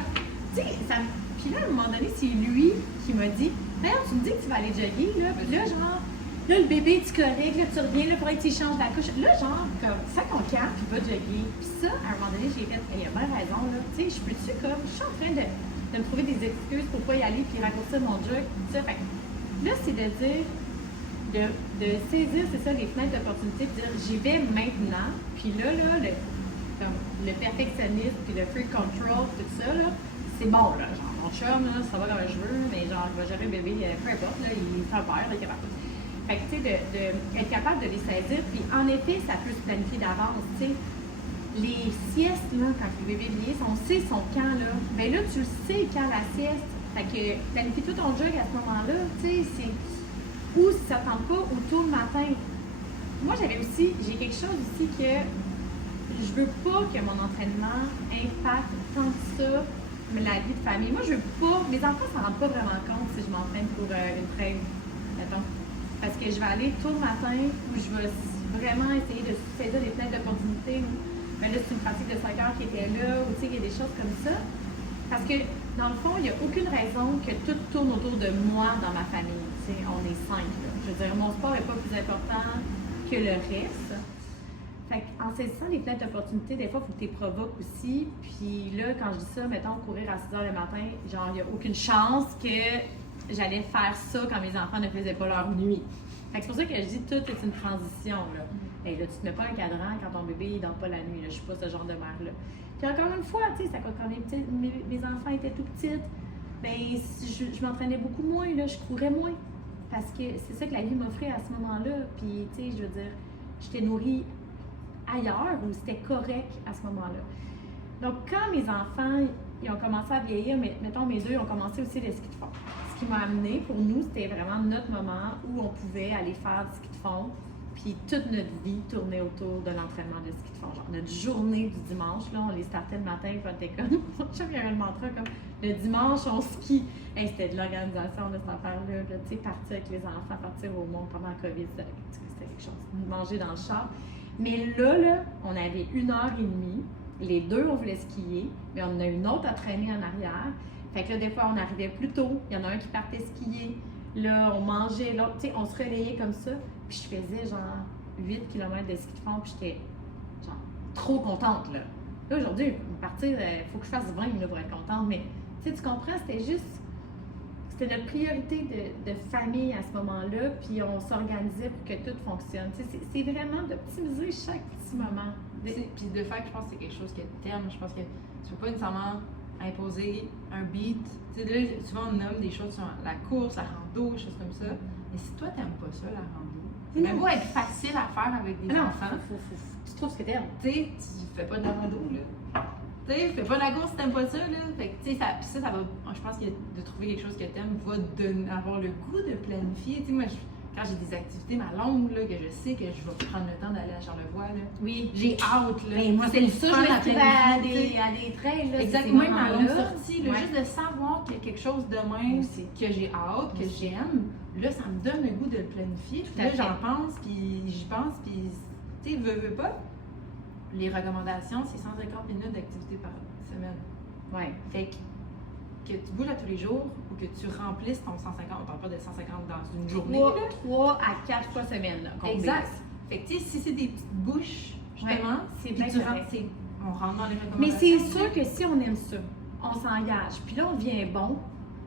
Tu sais, puis là, à un moment donné, c'est lui qui m'a dit, d'ailleurs, tu me dis que tu vas aller jogger, là. Puis là, genre, là, le bébé, tu correct, là, tu reviens, là, pour être tu changes la couche. Là, genre, comme, ça qu'on camp, puis va jogger. Puis ça, à un moment donné, j'ai fait, il a bien raison, là. Tu sais, je peux-tu, comme, je suis en train de me trouver des excuses pour pas y aller, puis raccourcir mon jog, tout ça. Fait que là, c'est de dire, de saisir, c'est ça, les fenêtres d'opportunité, puis dire, j'y vais maintenant. Puis là, le perfectionnisme, puis le free control, tout ça, là, c'est bon, là. Genre, mon chum, là, ça va comme je veux, mais genre, il va gérer le bébé, peu importe, là, il fait peur, il est capable. Fait que, tu sais, être capable de les saisir, puis en effet, ça peut se planifier d'avance, tu sais. Les siestes, là, quand le bébé vieillit, on sait son quand, là. Ben là, tu le sais quand la sieste. Fait que planifie tout ton jog à ce moment-là, tu sais, c'est. Ou si ça tente pas, ou tôt le matin. Moi, j'ai quelque chose aussi que je veux pas que mon entraînement impacte tant que ça la vie de famille. Moi, je veux pas. Mes enfants ne s'en rendent pas vraiment compte si je m'entraîne pour une trêve, mettons. Parce que je vais aller tôt le matin où je vais vraiment essayer de saisir des fenêtres d'opportunité. Mais là, c'est une pratique de 5 heures qui était là, ou tu sais, il y a des choses comme ça. Parce que, dans le fond, il n'y a aucune raison que tout tourne autour de moi dans ma famille. Tu sais, on est 5, là. Je veux dire, mon sport n'est pas plus important que le reste. Fait qu'en saisissant les fenêtres d'opportunité, des fois, il faut que tu les provoques aussi. Puis là, quand je dis ça, mettons, courir à 6 heures le matin, genre, il n'y a aucune chance que j'allais faire ça quand mes enfants ne faisaient pas leur nuit. Fait que c'est pour ça que je dis tout est une transition, là. Et là, tu te mets pas un cadran quand ton bébé ne dort pas la nuit, là. Je suis pas ce genre de mère-là. Puis encore une fois, tu sais, ça quand mes enfants étaient tout petites, ben je m'entraînais beaucoup moins, là, je courais moins. Parce que c'est ça que la vie m'offrait à ce moment-là. Puis, tu sais, je veux dire, j'étais nourrie ailleurs où c'était correct à ce moment-là. Donc, quand mes enfants, ils ont commencé à vieillir, mettons mes deux, ils ont commencé aussi le ski de fond. Ce qui m'a amené, pour nous, c'était vraiment notre moment où on pouvait aller faire du ski de fond. Puis toute notre vie tournait autour de l'entraînement de ski de fond. Genre, notre journée du dimanche, là, on les startait le matin, puis on était comme, mon chum, il y avait le mantra comme, le dimanche, on skie. Hey, c'était de l'organisation de cette affaire-là, tu sais, partir avec les enfants, partir au monde pendant la COVID, c'était quelque chose. Manger dans le char. Mais là, on avait 1h30. Les deux, on voulait skier, mais on en a une autre à traîner en arrière. Fait que là, des fois, on arrivait plus tôt. Il y en a un qui partait skier. Là, on mangeait, l'autre, tu sais, on se relayait comme ça. Puis je faisais genre 8 km de ski de fond, puis j'étais genre trop contente, là. Là, aujourd'hui, partir, il faut que je fasse 20 là, pour être contente, mais tu sais, tu comprends, c'était notre priorité de famille à ce moment-là, puis on s'organisait pour que tout fonctionne. Tu sais, c'est vraiment d'optimiser chaque petit moment. Puis de faire que je pense que c'est quelque chose que t'aimes. Je pense que tu peux pas nécessairement imposer un beat. Tu sais, là, souvent on nomme des choses sur la course, la rando, des choses comme ça. Mais si toi, t'aimes pas ça, la rando, c'est même pas être facile à faire avec des enfants. Tu trouves ce que t'aimes. Tu sais, tu fais pas de la rando, là. Tu sais, fais pas de la course si t'aimes pas ça, là. Fait que, tu sais, ça va. Je pense que de trouver quelque chose que t'aimes va avoir le goût de planifier. Tu sais, moi, quand j'ai des activités, ma longue, là, que je sais que je vais prendre le temps d'aller à Charlevoix, là. Oui. J'ai hâte, là. Mais moi, c'est le ça, fun je à me trouve à des trails, là. Exactement, même ma longue là. sortie, là, Ouais. juste de savoir qu'il y a quelque chose demain Aussi. que j'ai hâte, que j'aime, là, ça me donne le goût de le planifier. Puis Tout à là, fait. j'en pense, puis j'y pense, puis, tu sais, veux pas. Les recommandations, c'est 150 minutes d'activité par semaine. Ouais. Fait que tu bouges à tous les jours ou que tu remplisses ton 150, on parle pas de 150 dans une journée. là. 3 à 4 fois semaine, là. qu'on Exact. fait. Fait que, tu sais, si c'est des petites bouches, justement, Ouais, c'est puis bien tu correct. rentres, on rentre dans les Mais recommandations. c'est sûr que si on aime ça, on s'engage, puis là, on devient bon,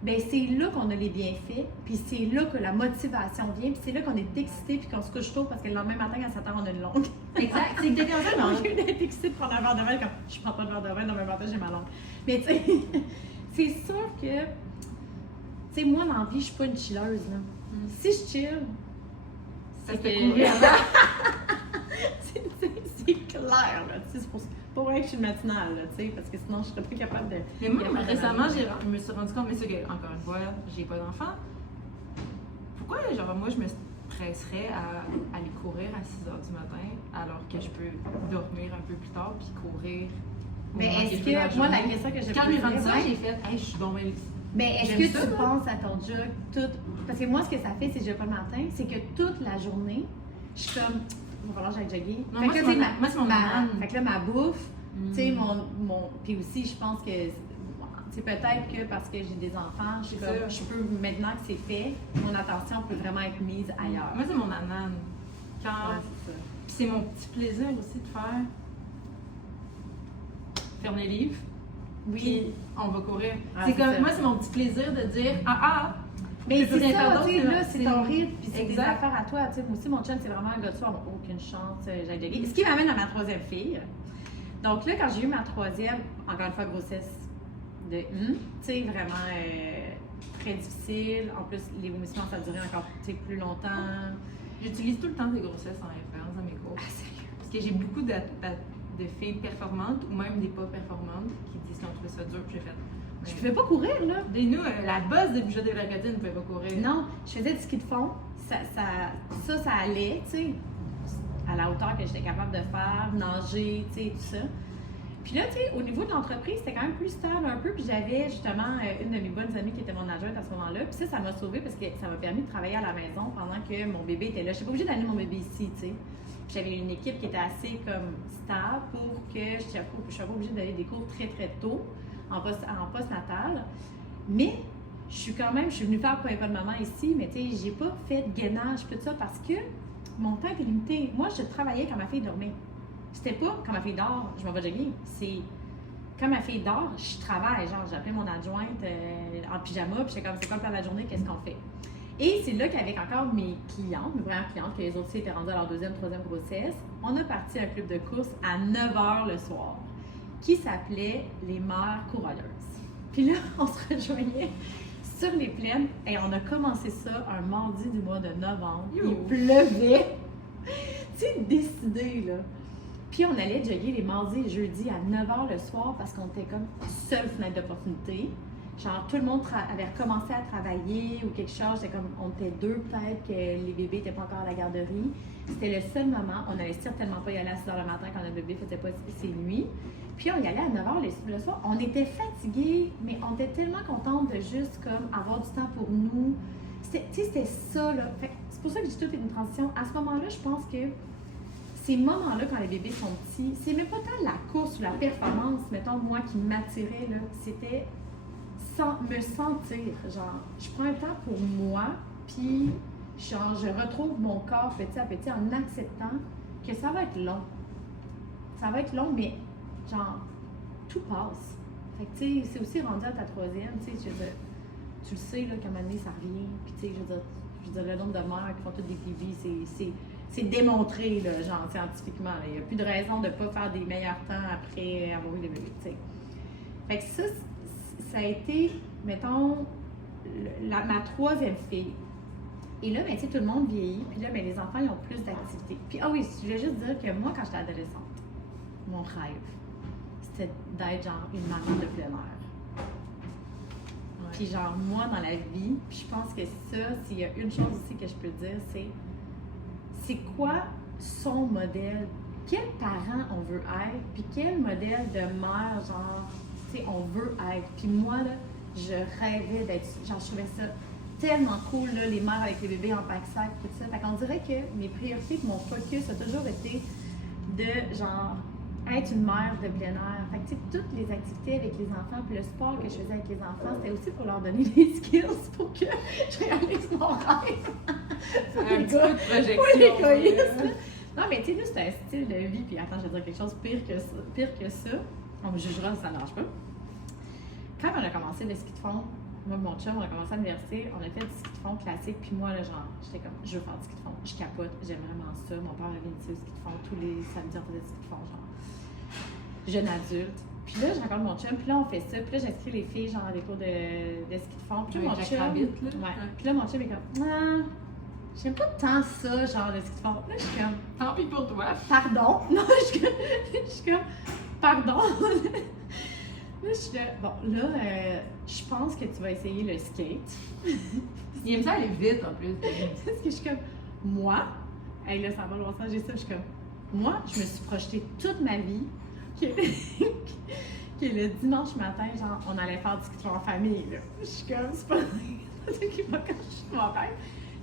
ben c'est là qu'on a les bienfaits, puis c'est là que la motivation vient, puis c'est là qu'on est excité, puis qu'on se couche tôt, parce que le lendemain matin, à 7 heures, on a une longue. Exact. C'est exactement ça, Au lieu d'être excité de prendre un verre de vin, comme je prends pas de verre de vin, demain matin, j'ai ma longue. Mais tu sais, c'est sûr que, tu sais, moi, dans la vie, je suis pas une chilleuse, là. Si je chill, Ça c'est fait que- courir. c'est clair, là. Tu sais, c'est pour vrai que je suis matinale, là, tu sais, parce que sinon, je serais plus capable de. Mais moi, récemment, je me suis rendu compte, mais c'est que, encore une fois, j'ai pas d'enfant. Pourquoi, genre, moi, je me stresserais à aller courir à 6 h du matin alors que je peux dormir un peu plus tard puis courir? au Mais moment est-ce je veux que, moi, la journée? question que j'ai Quand j'ai rendu ça, ouais. j'ai fait, hey, je suis bon, mais Mais est-ce J'aime que ça, tu moi. penses à ton jog toute. Parce que moi, ce que ça fait, si je vais pas le matin, c'est que toute la journée, je suis comme. Il va falloir que j'aille jogger. Non, Fait moi, que c'est là, mon- tu sais, moi, c'est mon banane. Fait que là, ma bouffe, tu sais, Mm. Puis aussi, je pense que. C'est peut-être que parce que j'ai des enfants, je suis C'est comme. ça. Je peux, maintenant que c'est fait, mon attention peut vraiment être mise ailleurs. Moi, c'est mon anane. Quand... Ouais, c'est ça. Puis c'est mon petit plaisir aussi de faire. Fermer les livres. Puis on va courir. Ah, c'est c'est comme, ça. moi, c'est mon petit plaisir de dire Mais Je peux c'est rien faire ça, d'autre, tu sais, c'est- là, c'est ton rythme, puis c'est des Exact. affaires à toi. Tu sais, moi aussi, mon chum, c'est vraiment un gars de soir, on n'a aucune chance, j'aille jogger. Ce qui m'amène à ma troisième fille. Donc là, quand j'ai eu ma troisième, encore une fois, grossesse de tu sais, vraiment très difficile. En plus, les vomissements, ça a duré encore tu sais, plus longtemps. j'utilise tout le temps des grossesses en référence dans mes cours. Ah, sérieux? Parce que j'ai beaucoup de filles performantes ou même des pas performantes qui disent qu'ils ont trouvé ça dur, puis j'ai fait. Je pouvais pas courir, là. Dis-nous, la bosse de Bijou de la Cotine ne pouvait pas courir. Non, je faisais du ski de fond. Ça allait, tu sais, à la hauteur que j'étais capable de faire, nager, tu sais, tout ça. Puis là, tu sais, au niveau de l'entreprise, c'était quand même plus stable un peu. Puis j'avais justement une de mes bonnes amies qui était mon adjointe à ce moment-là. Puis ça m'a sauvée parce que ça m'a permis de travailler à la maison pendant que mon bébé était là. Je n'étais pas obligée d'amener mon bébé ici, tu sais. Puis j'avais une équipe qui était assez comme stable pour que je ne sois pas obligée d'aller des cours très, très tôt en postnatal. Mais je suis venue faire pour école maman ici, mais tu sais, j'ai pas fait de gainage, tout ça, parce que mon temps était limité. Moi, je travaillais quand ma fille dormait. C'était pas quand ma fille dort, je m'en vais jogger. C'est quand ma fille dort, je travaille. Genre, j'ai appelé mon adjointe en pyjama, puis j'étais comme, c'est quoi le plan de la journée, qu'est-ce qu'on fait? Et c'est là qu'avec encore mes clientes, mes premières clientes, que les autres aussi étaient rendues à leur deuxième, troisième grossesse, on a parti un club de course à 9h le soir, qui s'appelait les Mères courageuses. Puis là, on se rejoignait sur les plaines et on a commencé ça un mardi du mois de novembre. Yo. Il pleuvait. Tu sais, décidé, là. Puis on allait jogger les mardis et jeudis à 9h le soir parce qu'on était comme seule fenêtre d'opportunité. Genre, tout le monde avait recommencé à travailler ou quelque chose. C'était comme, on était deux peut-être, que les bébés n'étaient pas encore à la garderie. C'était le seul moment. On n'allait certainement pas y aller à 6h le matin quand notre bébé faisait pas ses nuits. Puis on y allait à 9h le soir. On était fatigués, mais on était tellement contentes de juste comme avoir du temps pour nous. C'était ça, là. Fait que c'est pour ça que je dis tout est une transition. À ce moment-là, je pense que ces moments-là, quand les bébés sont petits, c'est même pas tant la course ou la performance, mettons, moi, qui m'attirait, là. C'était me sentir, genre, je prends un temps pour moi, puis genre, je retrouve mon corps petit à petit en acceptant que ça va être long. Ça va être long, mais genre, tout passe. Fait que, tu sais, c'est aussi rendu à ta troisième, tu sais, tu le sais, là, qu'à un moment donné, ça revient, puis tu sais, je veux dire, le nombre de mères qui font toutes des PV, c'est démontré, là, genre, scientifiquement, là. Il n'y a plus de raison de ne pas faire des meilleurs temps après avoir eu le bébé, tu sais. Fait que ça a été, mettons, ma troisième fille. Et là, ben, tu sais, tout le monde vieillit, puis là, ben, les enfants, ils ont plus d'activités. Puis, ah oui, je voulais juste dire que moi, quand j'étais adolescente, mon rêve, c'était d'être, genre, une maman de plein air. Ouais. Puis, genre, moi, dans la vie, puis je pense que ça, s'il y a une chose aussi que je peux dire, c'est quoi son modèle? Quel parent on veut être? Puis quel modèle de mère, genre, tu sais, on veut être? Puis moi, là, je rêvais d'être, genre, je trouvais ça tellement cool, là, les mères avec les bébés en pack-sac, tout ça. Fait qu'on dirait que mes priorités, mon focus a toujours été de, genre, être une mère de plein air. Fait que, tu sais, toutes les activités avec les enfants, puis le sport que je faisais avec les enfants, c'était aussi pour leur donner des skills pour que je réalise mon rêve. C'est un petit peu de projection. Oui, l'égoïsme. Non, mais tu sais, nous, c'est un style de vie, puis attends, je vais dire quelque chose pire que ça. On me jugera si ça ne marche pas. Quand on a commencé le ski de fond, moi et mon chum, on a commencé à l'université, on a fait du ski de fond classique, puis moi, là, genre, j'étais comme, je veux faire du ski de fond, je capote, j'aime vraiment ça. Mon père avait initié au ski de fond, tous les samedis, on faisait du ski de fond, genre, jeune adulte. Puis là, je rencontre mon chum, puis là, on fait ça, puis là, j'inscris les filles, genre, à des cours de ski de fond. Puis là, mon Jack chum. Rabbit, là. Ouais. Puis là, mon chum est comme, ah, j'aime pas tant ça, genre, le ski de fond. Là, je suis comme, Tant pis pour toi. pardon. Non, je suis comme, pardon. Là, je suis là, bon, là, je pense que tu vas essayer le skate. Il aime ça aller vite en plus. Parce que je suis comme, moi, hey, là, ça va loin, j'ai ça, je suis comme, moi, je me suis projetée toute ma vie que que le dimanche matin, genre, on allait faire discussion en famille, là. Je suis comme, c'est pas vrai qui va quand je suis mon père.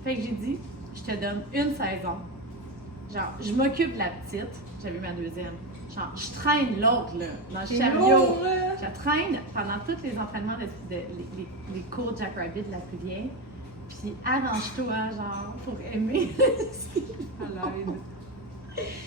Fait que j'ai dit, je te donne une saison. Genre, je m'occupe de la petite, j'avais ma deuxième. Genre, je traîne l'autre, là, dans le chariot. Je traîne pendant tous les entraînements, les cours de Jack Rabbit, la plus vieille. Puis arrange-toi, genre, pour aimer. À l'aide.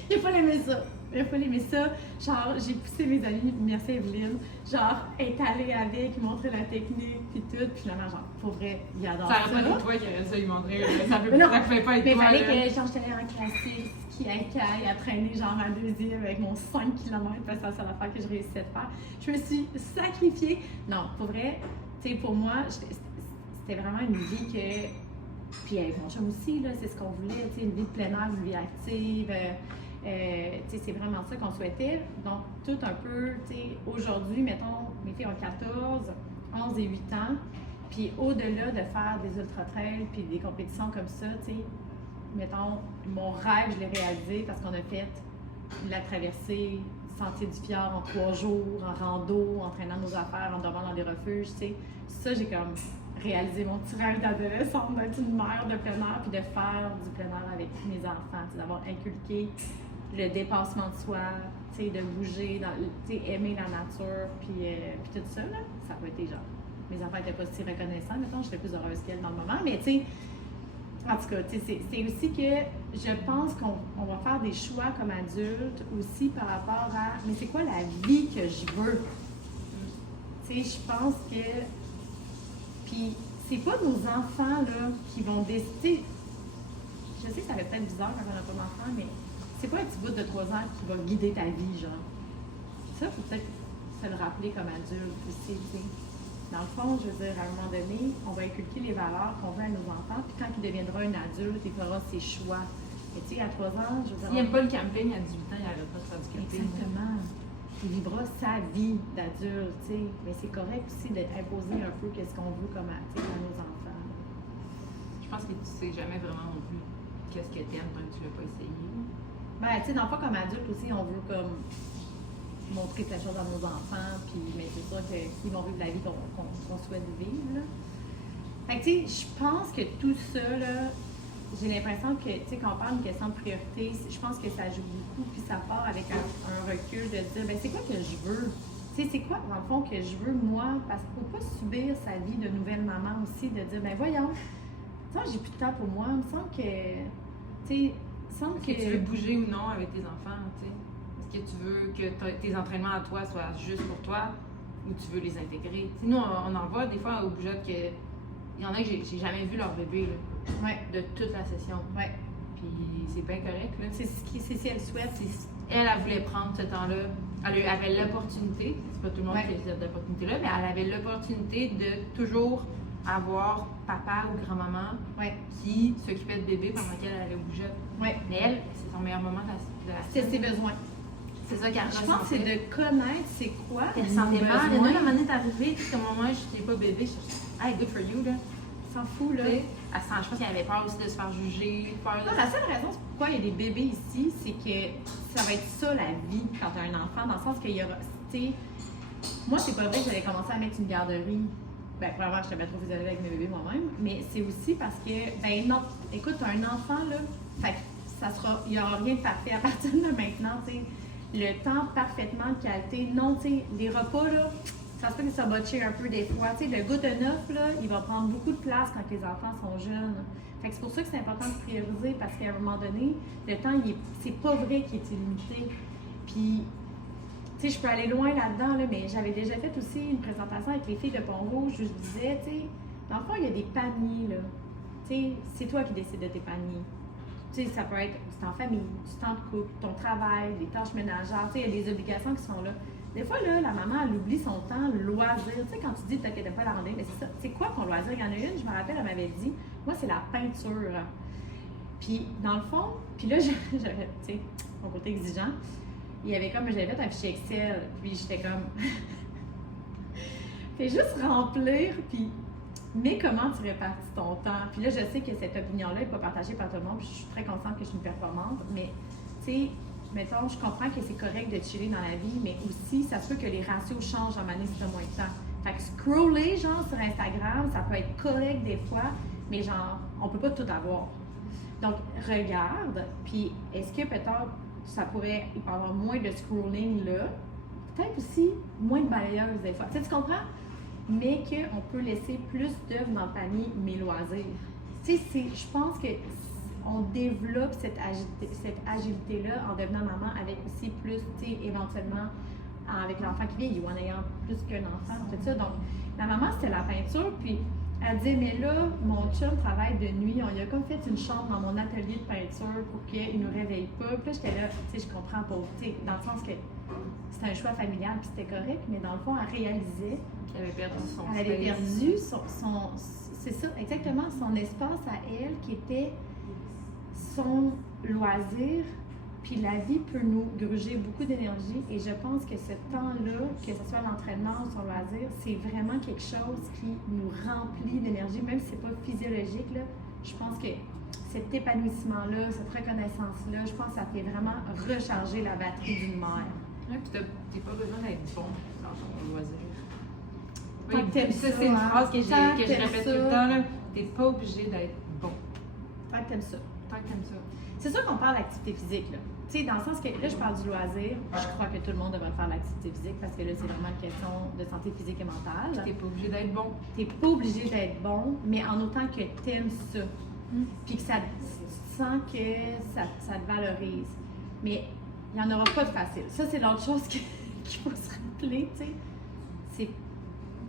Il a pas aimé ça. Il a pas aimé ça. Genre, j'ai poussé mes amis, merci Evelyne. Genre, être allée avec, montrer la technique, puis tout. Puis finalement, genre, pour vrai, il adore ça. Ça aurait pas été toi qui aurait ça lui montrer. Ça peut Non, ça pouvait pas être mais toi. fallait là. que, genre, j'étais allée en classique, ski à caille, à traîner, genre, ma deuxième avec mon 5 km, parce que c'est la seule affaire que je réussissais à faire. Je me suis sacrifiée. Non, pour vrai, tu sais, pour moi, c'était vraiment une vie que. Puis avec mon chum aussi, là, c'est ce qu'on voulait, tu sais, une vie de plein air, une vie active. Tu sais, c'est vraiment ça qu'on souhaitait. Donc, tout un peu, tu sais, aujourd'hui, mettons, mes filles ont 14, 11 et 8 ans. Puis au-delà de faire des ultra-trails puis des compétitions comme ça, tu sais, mettons, mon rêve, je l'ai réalisé parce qu'on a fait la traversée Sentier du Fjord en 3 jours, en rando, en traînant nos affaires, en dormant dans des refuges, tu sais. Ça, j'ai comme réalisé mon petit rêve d'adolescente d'être une mère de plein air puis de faire du plein air avec mes enfants, tu sais, d'avoir inculqué le dépassement de soi, tu sais, de bouger, tu sais, aimer la nature, puis tout ça, là, ça peut être genre. Mes enfants n'étaient pas si reconnaissants, mettons, j'étais plus heureuse qu'elles dans le moment, mais tu sais, en tout cas, tu sais, c'est aussi que je pense qu'on va faire des choix comme adultes aussi par rapport à, mais c'est quoi la vie que je veux? Tu sais, je pense que, puis c'est pas nos enfants, là, qui vont décider, je sais que ça va peut-être bizarre quand on n'a pas d'enfant, mais c'est pas un petit bout de 3 ans qui va guider ta vie, genre. Ça, il faut peut-être se le rappeler comme adulte aussi, tu sais. Dans le fond, je veux dire, à un moment donné, on va inculquer les valeurs qu'on veut à nos enfants, puis quand il deviendra un adulte, il fera ses choix. Et tu sais, à 3 ans, je veux dire... S'il n'aime pas le camping à 18 ans, il n'arrête pas de faire du camping. Exactement. Il vivra sa vie d'adulte, tu sais. Mais c'est correct aussi d'imposer un peu qu'est-ce qu'on veut comme à nos enfants. Je pense que tu sais jamais vraiment non plus qu'est-ce que t'aimes tant que tu l'as pas essayé. Ben, tu sais, dans le fond, comme adulte aussi, on veut comme montrer plein de choses à nos enfants, puis mais c'est sûr qu'ils vont vivre la vie qu'on souhaite vivre, là. Fait que, tu sais, je pense que tout ça, là, j'ai l'impression que, tu sais, quand on parle d'une question de priorité, je pense que ça joue beaucoup, puis ça part avec un recul de dire, ben c'est quoi que je veux? Tu sais, c'est quoi, dans le fond, que je veux, moi? Parce qu'il ne faut pas subir sa vie de nouvelle maman aussi, de dire, ben voyons, tu sais, j'ai plus de temps pour moi, il me semble que, tu sais, que tu veux bouger ou non avec tes enfants, tu sais. Est-ce que tu veux que tes entraînements à toi soient juste pour toi ou tu veux les intégrer? T'sais, nous, on en voit des fois au bougeotte que il y en a que j'ai jamais vu leur bébé là, ouais. De toute la session. Ouais. Puis c'est bien correct. Là. C'est si elle souhaite. Elle voulait prendre ce temps-là. Elle avait l'opportunité, c'est pas tout le monde qui a cette opportunité-là, mais elle avait l'opportunité de toujours avoir papa ou grand-maman qui s'occupait de bébé pendant qu'elle allait au bougeotte. Ouais. Mais elle, c'est son meilleur moment de la c'est ses besoins. C'est ça qu'elle Je pense que c'est de connaître c'est quoi. Elle sentait mal. Il y en a un moment donné, t'es arrivé, tu sais, comme moi, je n'étais pas bébé, je suis hey, good for you, là. S'en fout, là. Je pense qu'elle avait peur aussi de se faire juger. Non, la seule raison pourquoi il y a des bébés ici, c'est que ça va être ça la vie quand tu as un enfant, dans le sens qu'il y aura. Tu sais, moi, c'est pas vrai que j'avais commencé à mettre une garderie. Ben, premièrement, je te mets trop physiologique avec mes bébés moi-même, mais c'est aussi parce que, ben non, écoute, tu as un enfant, là, fait que il n'y aura rien de parfait à partir de maintenant, tu sais. Le temps parfaitement de qualité. Non, tu sais, les repas, là, ça se peut que ça botcher un peu des fois. Tu sais, le goût de neuf, là, il va prendre beaucoup de place quand les enfants sont jeunes. Fait que c'est pour ça que c'est important de prioriser parce qu'à un moment donné, le temps, c'est pas vrai qu'il est illimité. Puis, tu sais, je peux aller loin là-dedans, là, mais j'avais déjà fait aussi une présentation avec les filles de Pont-Rouge où je disais, tu sais, dans le fond, il y a des paniers, là. Tu sais, c'est toi qui décides de tes paniers. Tu sais, ça peut être du temps famille, du temps de couple, ton travail, les tâches ménagères. Tu sais, il y a des obligations qui sont là. Des fois, là, la maman, elle oublie son temps, le loisir. Tu sais, quand tu dis que tu n'as pas la randonnée, mais c'est ça. C'est quoi ton loisir? Il y en a une, je me rappelle, elle m'avait dit, moi, c'est la peinture. Puis, dans le fond, puis là, j'avais, tu sais, mon côté exigeant, il y avait comme, j'avais fait un fichier Excel, puis j'étais comme, fais juste remplir, puis mais comment tu répartis ton temps? Puis là, je sais que cette opinion-là n'est pas partagée par tout le monde, puis je suis très consciente que je suis une performante, mais tu sais, mettons, je comprends que c'est correct de chiller dans la vie, mais aussi, ça se peut que les ratios changent en année si tu as moins de temps. Fait que scroller, genre, sur Instagram, ça peut être correct des fois, mais genre, on peut pas tout avoir. Donc, regarde, puis est-ce que peut-être ça pourrait y avoir moins de scrolling là, peut-être aussi moins de balayeuses des fois. Tu sais, tu comprends? Mais qu'on peut laisser plus d'œuvres dans le panier, mes loisirs. Tu sais, je pense que on développe cette agilité-là en devenant maman avec aussi plus, tu sais, éventuellement avec l'enfant qui vient ou en ayant plus qu'un enfant, tout ça. Donc, la maman, c'était la peinture, puis elle disait, mais là, mon chum travaille de nuit, on lui a comme fait une chambre dans mon atelier de peinture pour qu'il ne nous réveille pas. Puis là, j'étais là, tu sais, je comprends pas, tu sais, dans le sens que c'était un choix familial, puis c'était correct, mais dans le fond, elle réalisait Elle avait perdu son elle avait perdu son c'est ça, exactement, son espace à elle qui était son loisir, puis la vie peut nous gruger beaucoup d'énergie et je pense que ce temps-là, que ce soit l'entraînement ou son loisir, c'est vraiment quelque chose qui nous remplit d'énergie, même si c'est pas physiologique, là, je pense que cet épanouissement-là, cette reconnaissance-là, je pense que ça fait vraiment recharger la batterie d'une mère. Ouais, puis t'as pas besoin d'être bon dans ton loisir. Tant que t'aimes ça, ça, c'est une hein. phrase que Tant je que t'aimes répète ça. tout le temps, là. T'es pas obligé d'être bon. Tant que t'aimes ça. Tant que t'aimes ça. C'est sûr qu'on parle d'activité physique, là. Tu sais, dans le sens que là, je parle du loisir. Je crois que tout le monde devrait faire l'activité physique parce que là, c'est vraiment une question de santé physique et mentale. T'es pas obligé d'être bon. T'es pas obligé d'être bon, mais en autant que t'aimes ça. Puis que tu sens que ça te valorise. Mais il n'y en aura pas de facile. Ça, c'est l'autre chose qu'il faut se rappeler, tu sais. C'est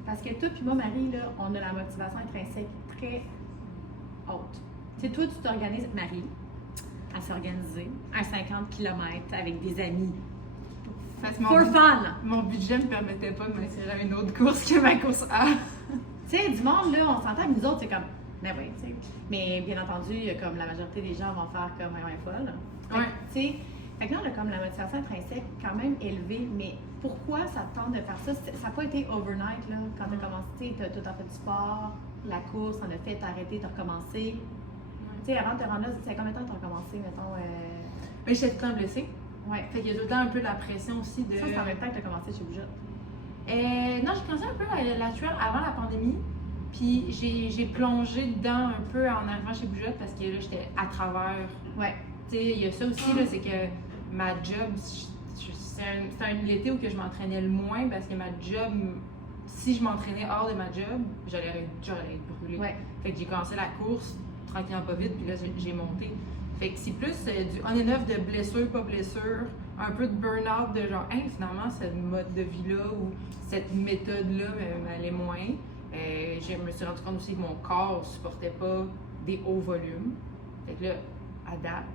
parce que toi puis moi, Marie, là, on a la motivation intrinsèque très haute. Tu sais, toi, tu t'organises, Marie, à s'organiser à 50 km avec des amis. Parce For fun! mon budget me permettait pas de m'inscrire à une autre course que ma course A. Tu sais, du monde, là, on s'entend que nous autres, c'est comme, ben oui, tu sais. Mais bien entendu, il y a comme la majorité des gens vont faire comme un folle. Ouais. Tu sais, fait que là, on a comme la motivation intrinsèque quand même élevée, mais pourquoi ça te tente de faire ça? Ça n'a pas été overnight, là, quand tu as commencé, tu as tout fait du sport, la course, t'en as fait, t'as arrêté, t'as recommencé. Tu sais, avant de te rendre là, c'est combien de temps t'as recommencé, mettons? Mais j'étais tout le temps blessée. Ouais. Fait qu'il y a tout le temps un peu la pression aussi de. Ça, c'est en même temps que t'as commencé chez Boujotte. Non, j'ai commencé un peu la trail avant la pandémie. Puis j'ai plongé dedans un peu en arrivant chez Boujotte parce que là, j'étais à travers. Ouais. Tu sais, il y a ça aussi, là, c'est que ma job, c'est un l'été où que je m'entraînais le moins parce que ma job, si je m'entraînais hors de ma job, j'allais être brûlée. Ouais. Fait que j'ai commencé la course tranquillement pas vite, puis là, j'ai monté. Fait que c'est plus du on and off de blessure, pas blessure, un peu de burn-out de genre, hey, finalement, ce mode de vie-là ou cette méthode-là m'allait moins. Je me suis rendu compte aussi que mon corps ne supportait pas des hauts volumes. Fait que là, adapte.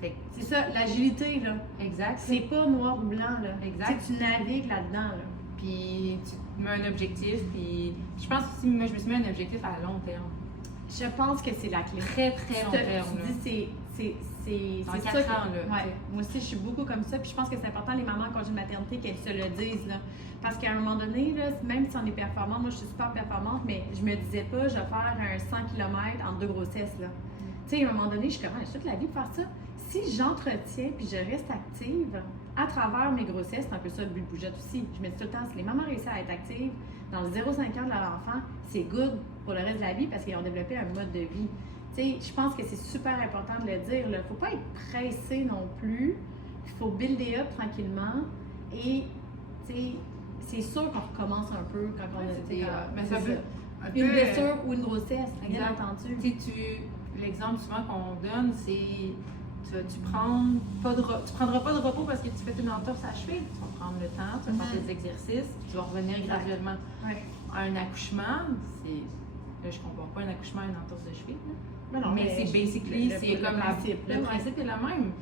Fait que, C'est ça, l'agilité, là. exact. C'est pas noir ou blanc, là. Exact. Tu sais, tu navigues là-dedans, là. Puis tu te mets un objectif, puis je pense aussi, moi, je me suis mis un objectif à long terme. Je pense que c'est la clé. Très, très long terme. Tu là. dis, c'est Dans ça 4 que- ans, là. Ouais. Moi aussi, je suis beaucoup comme ça. Puis je pense que c'est important, les mamans en congé de maternité, qu'elles se le disent. Là. Parce qu'à un moment donné, là, même si on est performante, moi je suis super performante, mais je me disais pas, je vais faire un 100 km en 2 grossesses. Là. Tu sais, à un moment donné, je suis comme, j'ai toute la vie pour faire ça. Si j'entretiens puis je reste active à travers mes grossesses, c'est un peu ça le but de Boujotte aussi. Je me dis tout le temps, si les mamans réussissent à être actives dans le 0,5 ans de leur enfant, c'est good pour le reste de la vie parce qu'ils ont développé un mode de vie. Tu sais, je pense que c'est super important de le dire. Il ne faut pas être pressé non plus. Il faut builder up tranquillement. Et, tu sais, c'est sûr qu'on recommence un peu quand on a c'est, quand- mais c'est ça ça. peut- un Une peu, blessure ou une grossesse, bien exact. entendu. Tu sais, l'exemple souvent qu'on donne, c'est tu prendras pas de repos parce que tu fais une entorse à la cheville. Tu vas prendre le temps, tu vas faire des exercices, puis tu vas revenir Exact. graduellement. Ouais. Un accouchement, c'est. Là, je compare pas un accouchement à une entorse de cheville. Là. Non, mais c'est basically, c'est le comme principe. le principe est le même.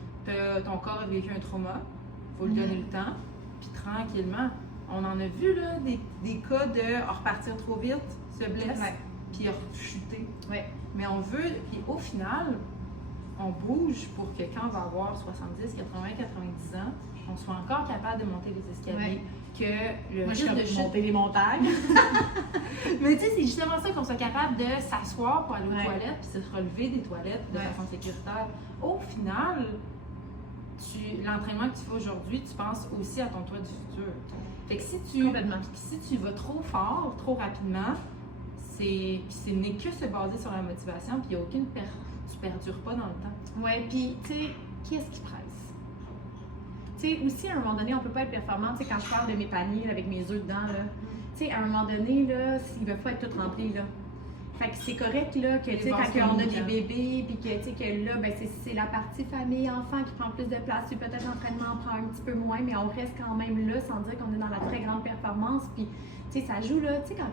Ton corps a vécu un trauma, il faut lui donner le temps, puis tranquillement. On en a vu là, des cas de repartir trop vite, se blesse, Ouais. puis rechuter. Ouais. Mais on veut, puis au final, on bouge pour que quand on va avoir 70, 80, 90 ans, on soit encore capable de monter les escaliers. Que le Moi, je risque de suis chute. monter les montagnes. Mais tu sais, c'est justement ça qu'on soit capable de s'asseoir pour aller aux Ouais. toilettes puis se relever des toilettes de Ouais. façon sécuritaire. Au final, l'entraînement que tu fais aujourd'hui, tu penses aussi à ton toi du futur. Fait que Complètement. si tu vas trop fort, trop rapidement, puis ce n'est que se baser sur la motivation, puis il n'y a aucune tu perdures pas dans le temps. Ouais, puis tu sais, qu'est-ce qui presse? Tu sais, aussi, à un moment donné, on peut pas être performant. Tu sais, quand je parle de mes paniers là, avec mes œufs dedans, là, tu sais, à un moment donné, là, il ne veut pas être tout rempli, là. Fait que c'est correct, là, que, tu sais, quand on a des bébés, puis que, tu sais, que là, ben, c'est la partie famille, enfant qui prend plus de place, puis peut-être l'entraînement prend un petit peu moins, mais on reste quand même là, sans dire qu'on est dans la très grande performance, puis, tu sais, ça joue, là, tu sais, quand...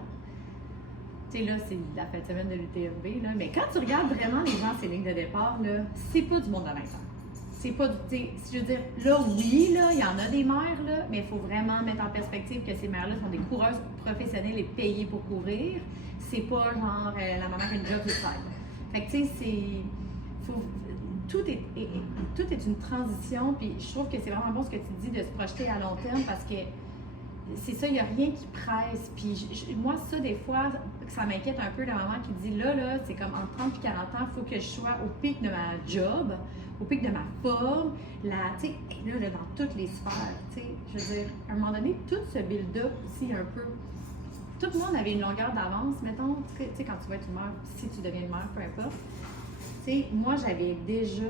Tu sais, là, c'est la fin de semaine de l'UTMB, là, mais quand tu regardes vraiment les gens, ces lignes de départ, là, c'est pas du monde à 20 ans. C'est pas, tu sais, je veux dire, là, oui, là, il y en a des mères, là, mais il faut vraiment mettre en perspective que ces mères-là sont des coureuses professionnelles et payées pour courir. C'est pas genre la maman qui a une job toute seule. Fait que, tu sais, tout est une transition, puis je trouve que c'est vraiment bon ce que tu dis de se projeter à long terme parce que c'est ça, il n'y a rien qui presse. Puis moi, ça, des fois, ça m'inquiète un peu la maman qui dit là, c'est comme entre 30 et 40 ans, il faut que je sois au pic de ma job, au pic de ma forme, tu sais, là, dans toutes les sphères, tu sais, je veux dire, à un moment donné, tout ce build-up aussi un peu, tout le monde avait une longueur d'avance, mettons, tu sais, quand tu vas être une mère, si tu deviens une mère, peu importe, tu sais, moi, j'avais déjà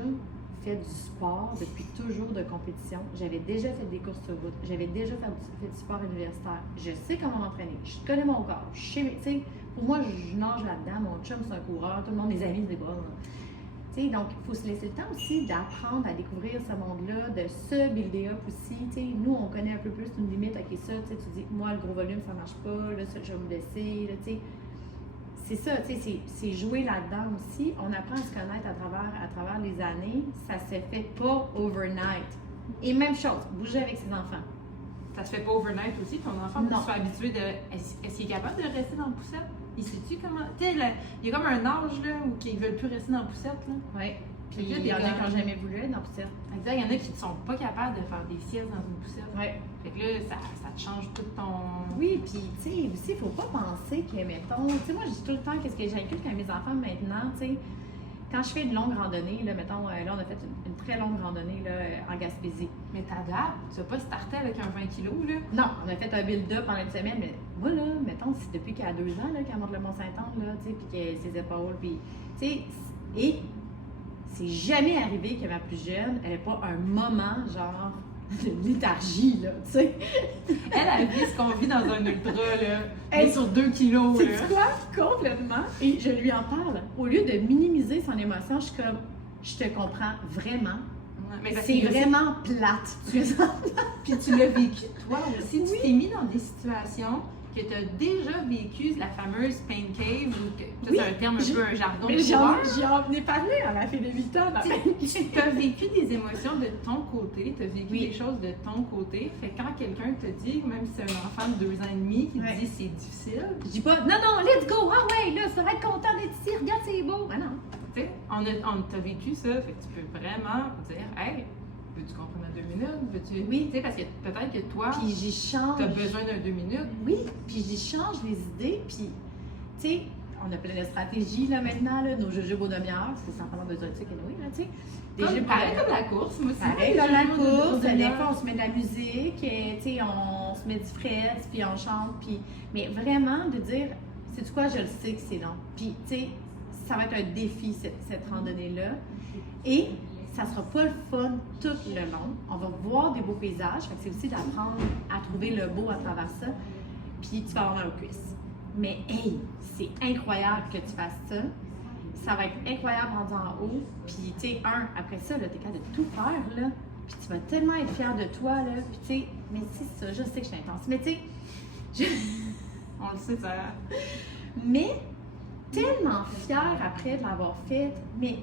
fait du sport depuis toujours de compétition. J'avais déjà fait des courses sur route. J'avais déjà fait du sport universitaire. Je sais comment m'entraîner. Je connais mon corps. Je sais, tu sais, pour moi, je nage là-dedans. Mon chum, c'est un coureur. Tout le monde, mes amis, c'est bon. Tu sais, donc, il faut se laisser le temps aussi d'apprendre à découvrir ce monde-là, de se builder up aussi. Tu sais, nous, on connaît un peu plus une limite. OK, ça, tu sais, tu dis, moi, le gros volume, ça marche pas. Là, ça, je vais me laisser. Là, tu sais. C'est ça, tu sais, c'est jouer là-dedans aussi. On apprend à se connaître à travers les années. Ça se fait pas overnight. Et même chose, bouger avec ses enfants. Ça se fait pas overnight aussi. Ton enfant peut se faire habituer de. Est-ce qu'il est capable de rester dans la poussette? Il sait-tu comment. Tu sais, il y a comme un âge là, où ils veulent plus rester dans la poussette. Oui. Puis il y en a qui n'ont jamais voulu être dans la poussette. Exact. Il y en a qui ne sont pas capables de faire des siestes dans une poussette. Oui. Fait que là, ça te change tout ton. Oui, puis tu sais, aussi, il ne faut pas penser que, mettons, tu sais, moi, je dis tout le temps qu'est-ce que j'inculque à mes enfants maintenant, tu sais, quand je fais une longue randonnée, là, mettons, là, on a fait une très longue randonnée, là, en Gaspésie. Mais t'adaptes, tu vas pas starter avec un 20 kilos, là. Non, on a fait un build-up pendant une semaine, mais moi, là, mettons, c'est depuis qu'elle a 2 ans, là, qu'elle monte le Mont-Saint-Anne, là, tu sais, puis qu'elle a ses épaules, puis, tu sais, et c'est jamais arrivé que ma plus jeune n'avait pas un moment, genre, de léthargie, là, tu sais. Elle vit ce qu'on vit dans un ultra, là. Elle est sur 2 kilos, là. C'est quoi? Complètement. Et je lui en parle. Au lieu de minimiser son émotion, je suis comme, je te comprends vraiment. Ouais, c'est vraiment plate. Puis tu l'as vécu, toi aussi. Oui. Tu t'es mis dans des situations que tu as déjà vécu, la fameuse pain cave, ou que, Oui, c'est un terme un peu un jargon de j'y coureur. en ai parlé à ma fille de 8 ans. Tu as vécu des émotions de ton côté, tu as vécu des choses de ton côté. Fait que quand quelqu'un te dit, même si c'est un enfant de 2 ans et demi qui te dit c'est difficile, je dis pas non, let's go, ah ouais, là, ça va être content d'être ici, regarde, c'est beau. Ah non. Tu sais, on t'a vécu ça, fait que tu peux vraiment dire, hey, veux-tu comprendre en 2 minutes? Veux-tu... Oui. Tu sais, parce que peut-être que toi, puis j'y change. tu as besoin d'un 2 minutes. Oui, puis j'y change les idées, puis, tu sais, on a plein de stratégies, là, maintenant, là, nos jujubes aux demi-heures, c'est simplement besoin de ça, oui, là, tu sais. Pareil comme la course, moi aussi. Pareil comme la course, des fois, on se met de la musique, tu sais, on se met du frais, puis on chante, puis... Mais vraiment, de dire, sais-tu quoi, je le sais que c'est long. Puis, tu sais, ça va être un défi, cette randonnée-là. Et ça sera pas le fun tout le long. On va voir des beaux paysages, fait que c'est aussi d'apprendre à trouver le beau à travers ça. Puis tu vas avoir mal aux cuisses. Mais hey, c'est incroyable que tu fasses ça. Ça va être incroyable rendu en haut. Puis tu sais, après ça, là, t'es capable de tout faire, là. Puis tu vas tellement être fière de toi, là. Puis tu sais, mais c'est ça, je sais que je suis intense. Mais tu sais, on le sait, ça. Mais tellement fière après de l'avoir faite, mais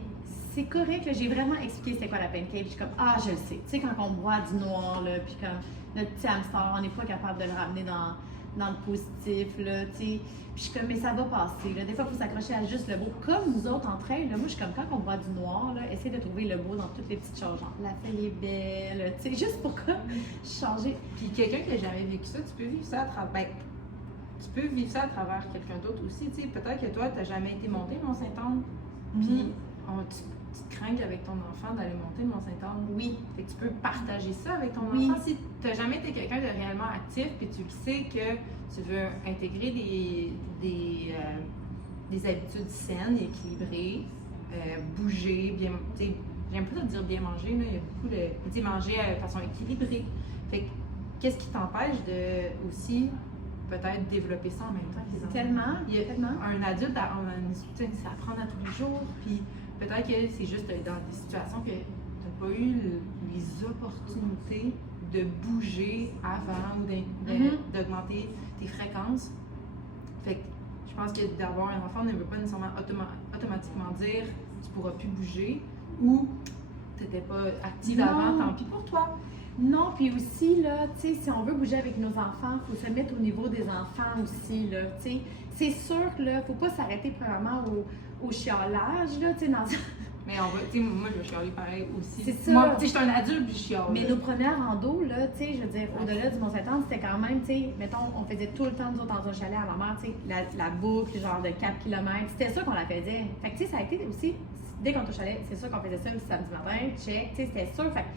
c'est correct, là, j'ai vraiment expliqué c'était quoi la pancake, je suis comme, ah, je le sais, tu sais, quand on boit du noir, là, puis comme notre petit hamster, on n'est pas capable de le ramener dans le positif, là, tu sais, puis je suis comme, mais ça va passer, là, des fois, il faut s'accrocher à juste le beau, comme nous autres entre elles, là, moi, je suis comme, quand on boit du noir, là, essayer de trouver le beau dans toutes les petites choses, genre, la feuille est belle, tu sais, juste pour changer. Puis quelqu'un qui n'a jamais vécu ça, tu peux vivre ça à travers... tu peux vivre ça à travers quelqu'un d'autre aussi, tu sais, peut-être que toi, tu n'as jamais été monté, Mont-Saint-Anne, puis tu te craignes avec ton enfant d'aller monter le Mont-Saint-Anne. Oui. Fait que tu peux partager ça avec ton Oui. enfant. Si tu n'as jamais été quelqu'un de réellement actif, puis tu le sais que tu veux intégrer des habitudes saines, équilibrées, bouger, bien, tu sais, j'aime pas dire bien manger, là, il y a beaucoup de, tu sais, manger de façon équilibrée. Fait que, qu'est-ce qui t'empêche de aussi peut-être développer ça en même temps que les enfants? Tellement. Il y a Tellement. un adulte, c'est apprendre à tous les jours, puis peut-être que c'est juste dans des situations que tu n'as pas eu les opportunités de bouger avant ou d'augmenter tes fréquences. Fait que je pense que d'avoir un enfant ne veut pas nécessairement automatiquement dire que tu ne pourras plus bouger ou tu n'étais pas active Non. avant, tant pis pour toi. Non, puis aussi, là, tu sais, si on veut bouger avec nos enfants, il faut se mettre au niveau des enfants aussi, là, tu sais. C'est sûr que, là, faut pas s'arrêter premièrement au chiolage, là, tu sais, dans... Mais on va, tu sais, moi, je vais chialer pareil aussi. C'est ça. Moi, tu sais, je suis un adulte puis je chiale. Mais nos premières randos, là, tu sais, je veux dire, au-delà du Mont-Saint-Anne, c'était quand même, tu sais, mettons, on faisait tout le temps, nous autres, dans un chalet à ma mère, tu sais, la boucle, genre de 4 km. C'était ça qu'on la faisait. Fait que, tu sais, ça a été aussi, dès qu'on était au chalet, c'est sûr qu'on faisait ça le samedi matin, check, tu sais, c'était sûr. Fait que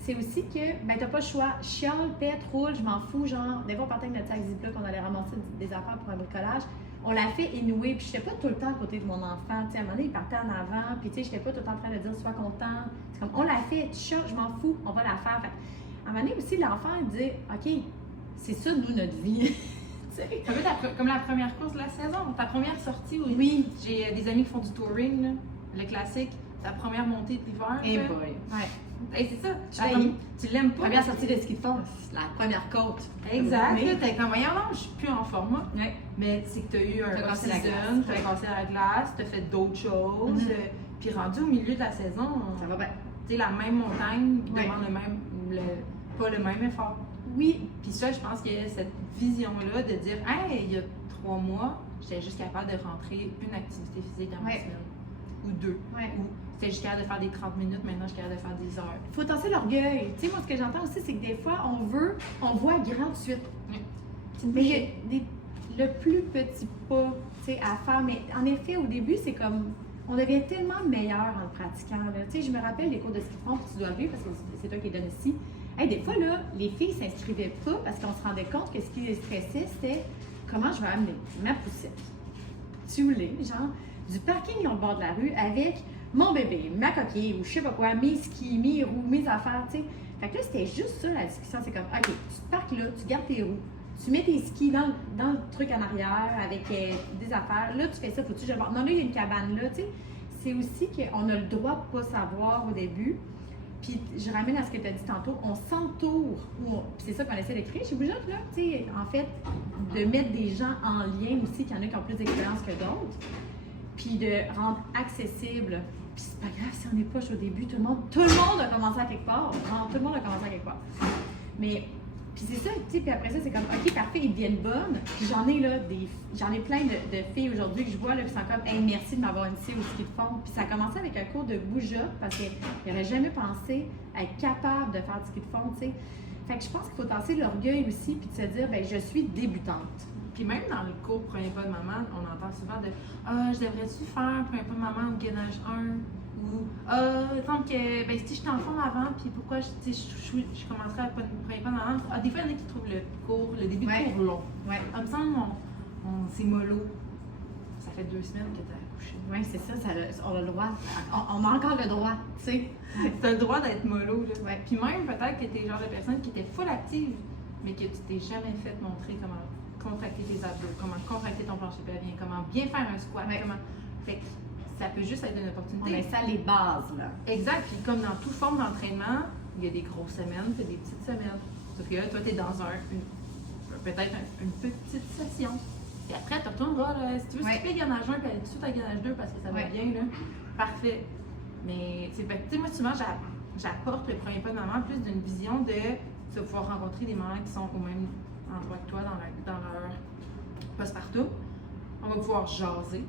c'est aussi que, ben, t'as pas le choix. Chiale, pète, roule, je m'en fous, genre, des fois, on partait avec notre sac Ziploc, on allait ramasser des affaires pour un bricolage. On l'a fait inouer, puis j'étais pas tout le temps à côté de mon enfant. Tu sais, à un moment donné, il partait en avant, puis tu sais, j'étais pas tout le temps en train de dire sois content. C'est comme on l'a fait, tu chiales, je m'en fous, on va la faire. Fait, à un moment donné aussi, l'enfant, il dit OK, c'est ça, nous, notre vie. Ça peut être comme la première course de la saison, ta première sortie. Oui. J'ai des amis qui font du touring, là, le classique, ta première montée de l'hiver. Et là. boy. Ouais. Hey, c'est ça. Tu l'aimes. Tu l'aimes pas. Première sortie de ski de fond, la première côte. Exact. Mais- Là, t'es comme, voyons, non, je suis plus en format. Ouais. Mais c'est que t'as eu un T'as cassé la off-season, glace. t'as cassé la glace, t'as fait d'autres choses. Mhm. Puis rendu au milieu de la saison, Ça va bien. tu sais, la même montagne Ouais. demande pas le même effort. Oui. Puis ça, je pense qu'il y a cette vision-là de dire, hey, il y a 3 mois, j'étais juste capable de rentrer une activité physique dans ma Ouais. semaine. Ou 2. Ouais. Ou j'étais juste capable de faire des 30 minutes, maintenant je suis capable de faire des heures. Faut tasser l'orgueil. Tu sais, moi, ce que j'entends aussi, c'est que des fois, on voit grand tout de suite. Mais il y a le plus petit pas, tu sais, à faire. Mais en effet, au début, c'est comme, on devient tellement meilleur en le pratiquant. Là. Tu sais, je me rappelle des cours de ski de fond, puis tu dois le vivre parce que c'est toi qui les donnes ici. Hey, des fois, là, les filles ne s'inscrivaient pas parce qu'on se rendait compte que ce qui les stressait, c'était comment je vais amener ma poussette, tuulée, genre, du parking au bord de la rue avec mon bébé, ma coquille ou je sais pas quoi, mes skis, mes roues, mes affaires, tu sais. Fait que là, c'était juste ça la discussion. C'est comme, OK, tu te parques là, tu gardes tes roues, tu mets tes skis dans le truc en arrière avec des affaires. Là, tu fais ça, faut-tu que je le vois? Non, là, il y a une cabane là, tu sais. C'est aussi qu'on a le droit de pas savoir au début. Puis je ramène à ce que tu as dit tantôt, on s'entoure, puis c'est ça qu'on essaie de créer chez Bougeotte, là, tu sais, en fait, de mettre des gens en lien aussi, qu'il y en a qui ont plus d'expérience que d'autres, puis de rendre accessible. Puis c'est pas grave si on n'est pas au début, tout le monde a commencé à quelque part, tout le monde a commencé à quelque part. Mais, puis c'est ça, tu sais, puis après ça, c'est comme, OK, parfait, ils deviennent bonnes. Puis j'en ai plein de filles aujourd'hui que je vois, là, qui sont comme, hey, merci de m'avoir initiée au ski de fond. Puis ça a commencé avec un cours de Bougeotte, parce qu'ils n'auraient jamais pensé à être capable de faire du ski de fond, tu sais. Fait que je pense qu'il faut tasser l'orgueil aussi, puis de se dire, ben je suis débutante. Puis même dans le cours Premier pas de maman, on entend souvent de ah, je devrais-tu faire Premier pas de maman ou gainage 1 ou il semble que ben, si je suis en forme avant, puis pourquoi je commencerais à Premier pas de maman. Ah, des fois, il y en a qui trouvent le début de Ouais. cours long. Ouais. Comme ça, c'est mollo. Ça fait 2 semaines que tu as accouché. Oui, c'est ça, on a le droit. On a encore le droit, tu sais. Tu as le droit d'être mollo. Là. Ouais. Puis même, peut-être que tu es le genre de personne qui était full active, mais que tu t'es jamais fait montrer comment contracter tes abdos, comment contracter ton plancher pelvien, comment bien faire un squat, Ouais. comment. Fait que ça peut juste être une On opportunité. installe les bases, là. Exact. Puis comme dans toute forme d'entraînement, il y a des grosses semaines, puis des petites semaines. Sauf que là, toi, tu es dans peut-être une petite session. Et après, tu retourneras, là, si tu veux Ouais. skipper gainage 1 puis aller tout de suite à gainage 2 parce que ça va Ouais. bien, là, parfait. Mais, tu sais, moi, souvent, j'apporte le premier pas de maman plus d'une vision de tu vas pouvoir rencontrer des mamans qui sont au même endroit que toi dans leur postpartum. On va pouvoir jaser.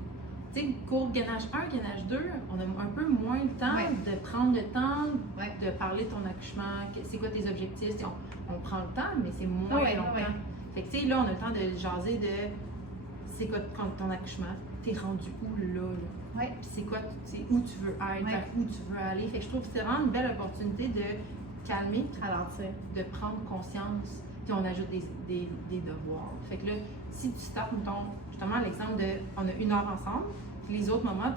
Tu sais, cours gainage 1, gainage 2, on a un peu moins le temps Ouais. de prendre le temps Ouais. de parler de ton accouchement, c'est quoi tes objectifs. Tu sais, on prend le temps, mais c'est moins Ouais, longtemps. ouais. Fait que tu sais, là, on a le temps de jaser de c'est quoi ton accouchement, t'es rendu où là? Ouais. Puis c'est quoi, c'est où tu veux être, Ouais. vers où tu veux aller. Fait que je trouve que c'est vraiment une belle opportunité de calmer, Ralentir. de prendre conscience, puis on ajoute des devoirs. Fait que là, si tu startes, mettons, justement, l'exemple de on a 1 heure ensemble, puis les autres moments,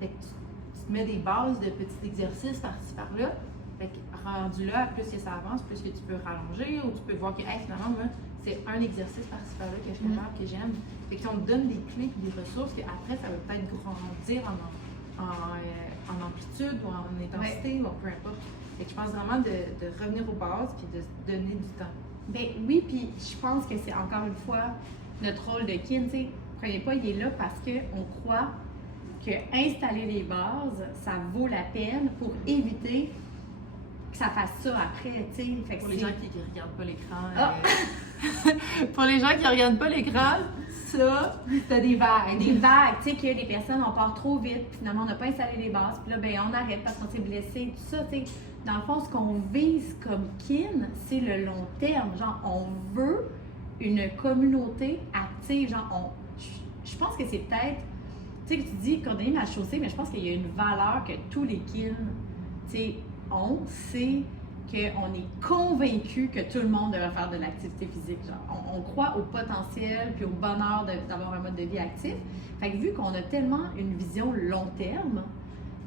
fait que tu te mets des bases de petits exercices par-ci par-là. Fait que rendu là, plus que ça avance, plus que tu peux rallonger, ou tu peux voir que hey, finalement, moi, c'est un exercice par-ci par-là que je suis capable, que j'aime. Fait que on te donne des clés et des ressources qu'après, ça va peut-être grandir en amplitude ou en intensité, ou peu importe. Fait que je pense vraiment de revenir aux bases puis de se donner du temps. Ben oui, puis je pense que c'est encore une fois notre rôle de kin, tu sais. Prenez pas, il est là parce qu'on croit que installer les bases, ça vaut la peine pour éviter que ça fasse ça après, tu sais. Fait que Pour les c'est- gens qui ne regardent pas l'écran. Ah! Pour les gens qui ne regardent pas l'écran, ça, t'as des vagues. des vagues, tu sais, que des personnes, on part trop vite, puis finalement, on n'a pas installé les bases, puis là, ben on arrête parce qu'on s'est blessé, tout ça, tu sais. Dans le fond, ce qu'on vise comme kin, c'est le long terme. Genre, on veut une communauté active. Genre, je pense que c'est peut-être, tu sais, que tu dis coordonner la chaussée, mais je pense qu'il y a une valeur que tous les kin, tu sais, ont, c'est qu'on est convaincu que tout le monde devrait faire de l'activité physique. Genre, on croit au potentiel puis au bonheur d'avoir un mode de vie actif. Fait que vu qu'on a tellement une vision long terme,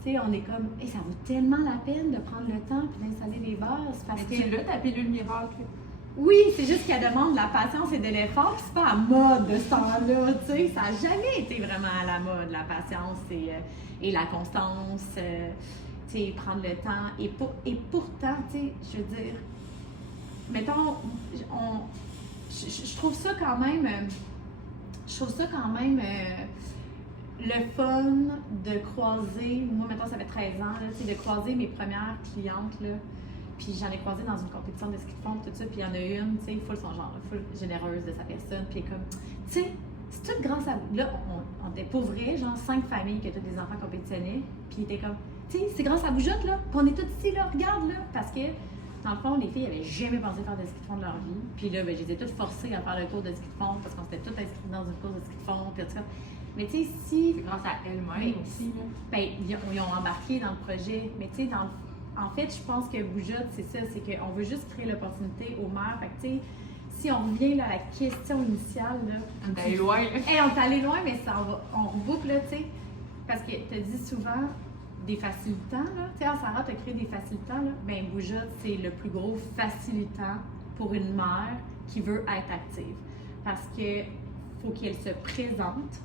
tu sais, on est comme, hey, ça vaut tellement la peine de prendre le temps puis d'installer les bases. Parce que Tu l'as, ta pilule miracle. oui, c'est juste qu'elle demande de la patience et de l'effort, puis c'est pas à mode de ce temps-là, tu sais. Ça n'a jamais été vraiment à la mode, la patience et la constance, tu sais, prendre le temps. Et pourtant, tu sais, je veux dire, mettons, je trouve ça quand même, le fun de croiser, moi, mettons, ça fait 13 ans, là, tu sais, de croiser mes premières clientes, là. Puis j'en ai croisé dans une compétition de ski de fond, tout ça, puis il y en a une, tu sais, full son genre, full généreuse de sa personne, puis elle est comme, tu sais, c'est tout grâce à vous. Là, on était pour vrai, genre 5 familles que tous des enfants compétitionnaient, puis il était comme, tu sais, c'est grâce à Boujotte, là, puis on est tous ici, là, regarde, là, parce que, dans le fond, les filles n'avaient jamais pensé faire de ski de fond de leur vie, puis là, ben, j'étais toutes forcées à faire le cours de ski de fond, parce qu'on s'était toutes inscrites dans une course de ski de fond, puis en tout cas, mais tu sais, si, Grâce à elle-même Mais- aussi. Là. ben, ils ont embarqué dans le projet, mais tu sais, en fait, je pense que Boujotte, c'est ça, c'est qu'on veut juste créer l'opportunité aux mères. Fait que, tu sais, si on revient là, à la question initiale, là. On est allé loin. Là. Hey, on est allé loin, mais on reboucle, là, tu sais. Parce que tu dis souvent des facilitants, là. Tu sais, Sarah, tu as créé des facilitants, là. Ben, Boujotte, c'est le plus gros facilitant pour une mère qui veut être active. Parce que faut qu'elle se présente.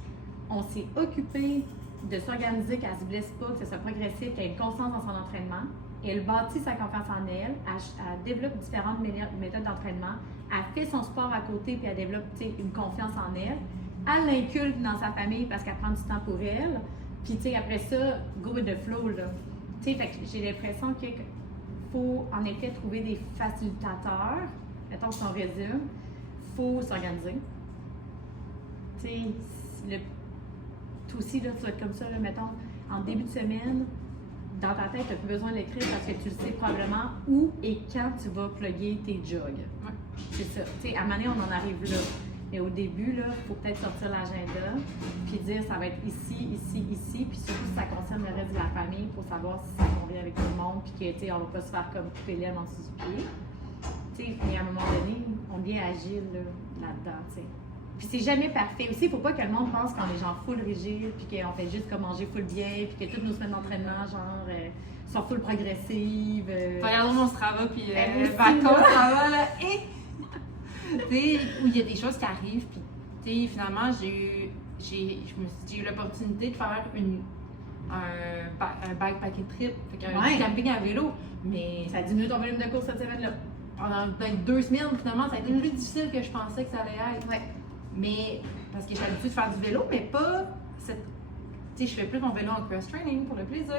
On s'est occupé de s'organiser, qu'elle ne se blesse pas, que ce soit progressif, qu'elle ait une constance dans son entraînement. Elle bâtit sa confiance en elle, elle développe différentes méthodes d'entraînement, elle fait son sport à côté puis elle développe une confiance en elle. Elle l'inculque dans sa famille parce qu'elle prend du temps pour elle. Puis tu sais, après ça, go with the flow, là. Tu sais, fait que j'ai l'impression qu'il faut en effet trouver des facilitateurs. Mettons si on résume, il faut s'organiser. Tu sais, toi aussi, là, tu vas être comme ça, là, mettons, en début de semaine, dans ta tête, tu n'as plus besoin de l'écrire parce que tu le sais probablement où et quand tu vas plugger tes jogs. Ouais. C'est ça. Tu sais, à un moment donné, on en arrive là. Mais au début, il faut peut-être sortir l'agenda puis dire ça va être ici, ici, ici. Puis surtout, si ça concerne le reste de la famille, pour savoir si ça convient avec tout le monde puis que, tu sais, on va pas se faire comme couper l'aile en dessous du pied. Tu sais, mais à un moment donné, on devient agile là-dedans, tu sais. Puis c'est jamais parfait. Aussi, il faut pas que le monde pense qu'on est genre full rigide, puis qu'on fait juste comme manger full bien, puis que toutes nos semaines d'entraînement, genre, sont full progressives. Regardons mon Strava, puis aussi, vacances, ça va, là. Et, tu sais, où il y a des choses qui arrivent, puis, tu sais, finalement, j'ai eu l'opportunité de faire un backpacking trip, fait qu'un Ouais. camping à vélo, mais Ça diminue ton volume de course cette semaine-là. pendant peut-être 2 semaines, finalement, ça a été plus difficile que je pensais que ça allait être. Ouais. Mais, parce que j'ai l'habitude de faire du vélo, mais pas cette. Tu sais, je fais plus mon vélo en cross-training pour le plaisir.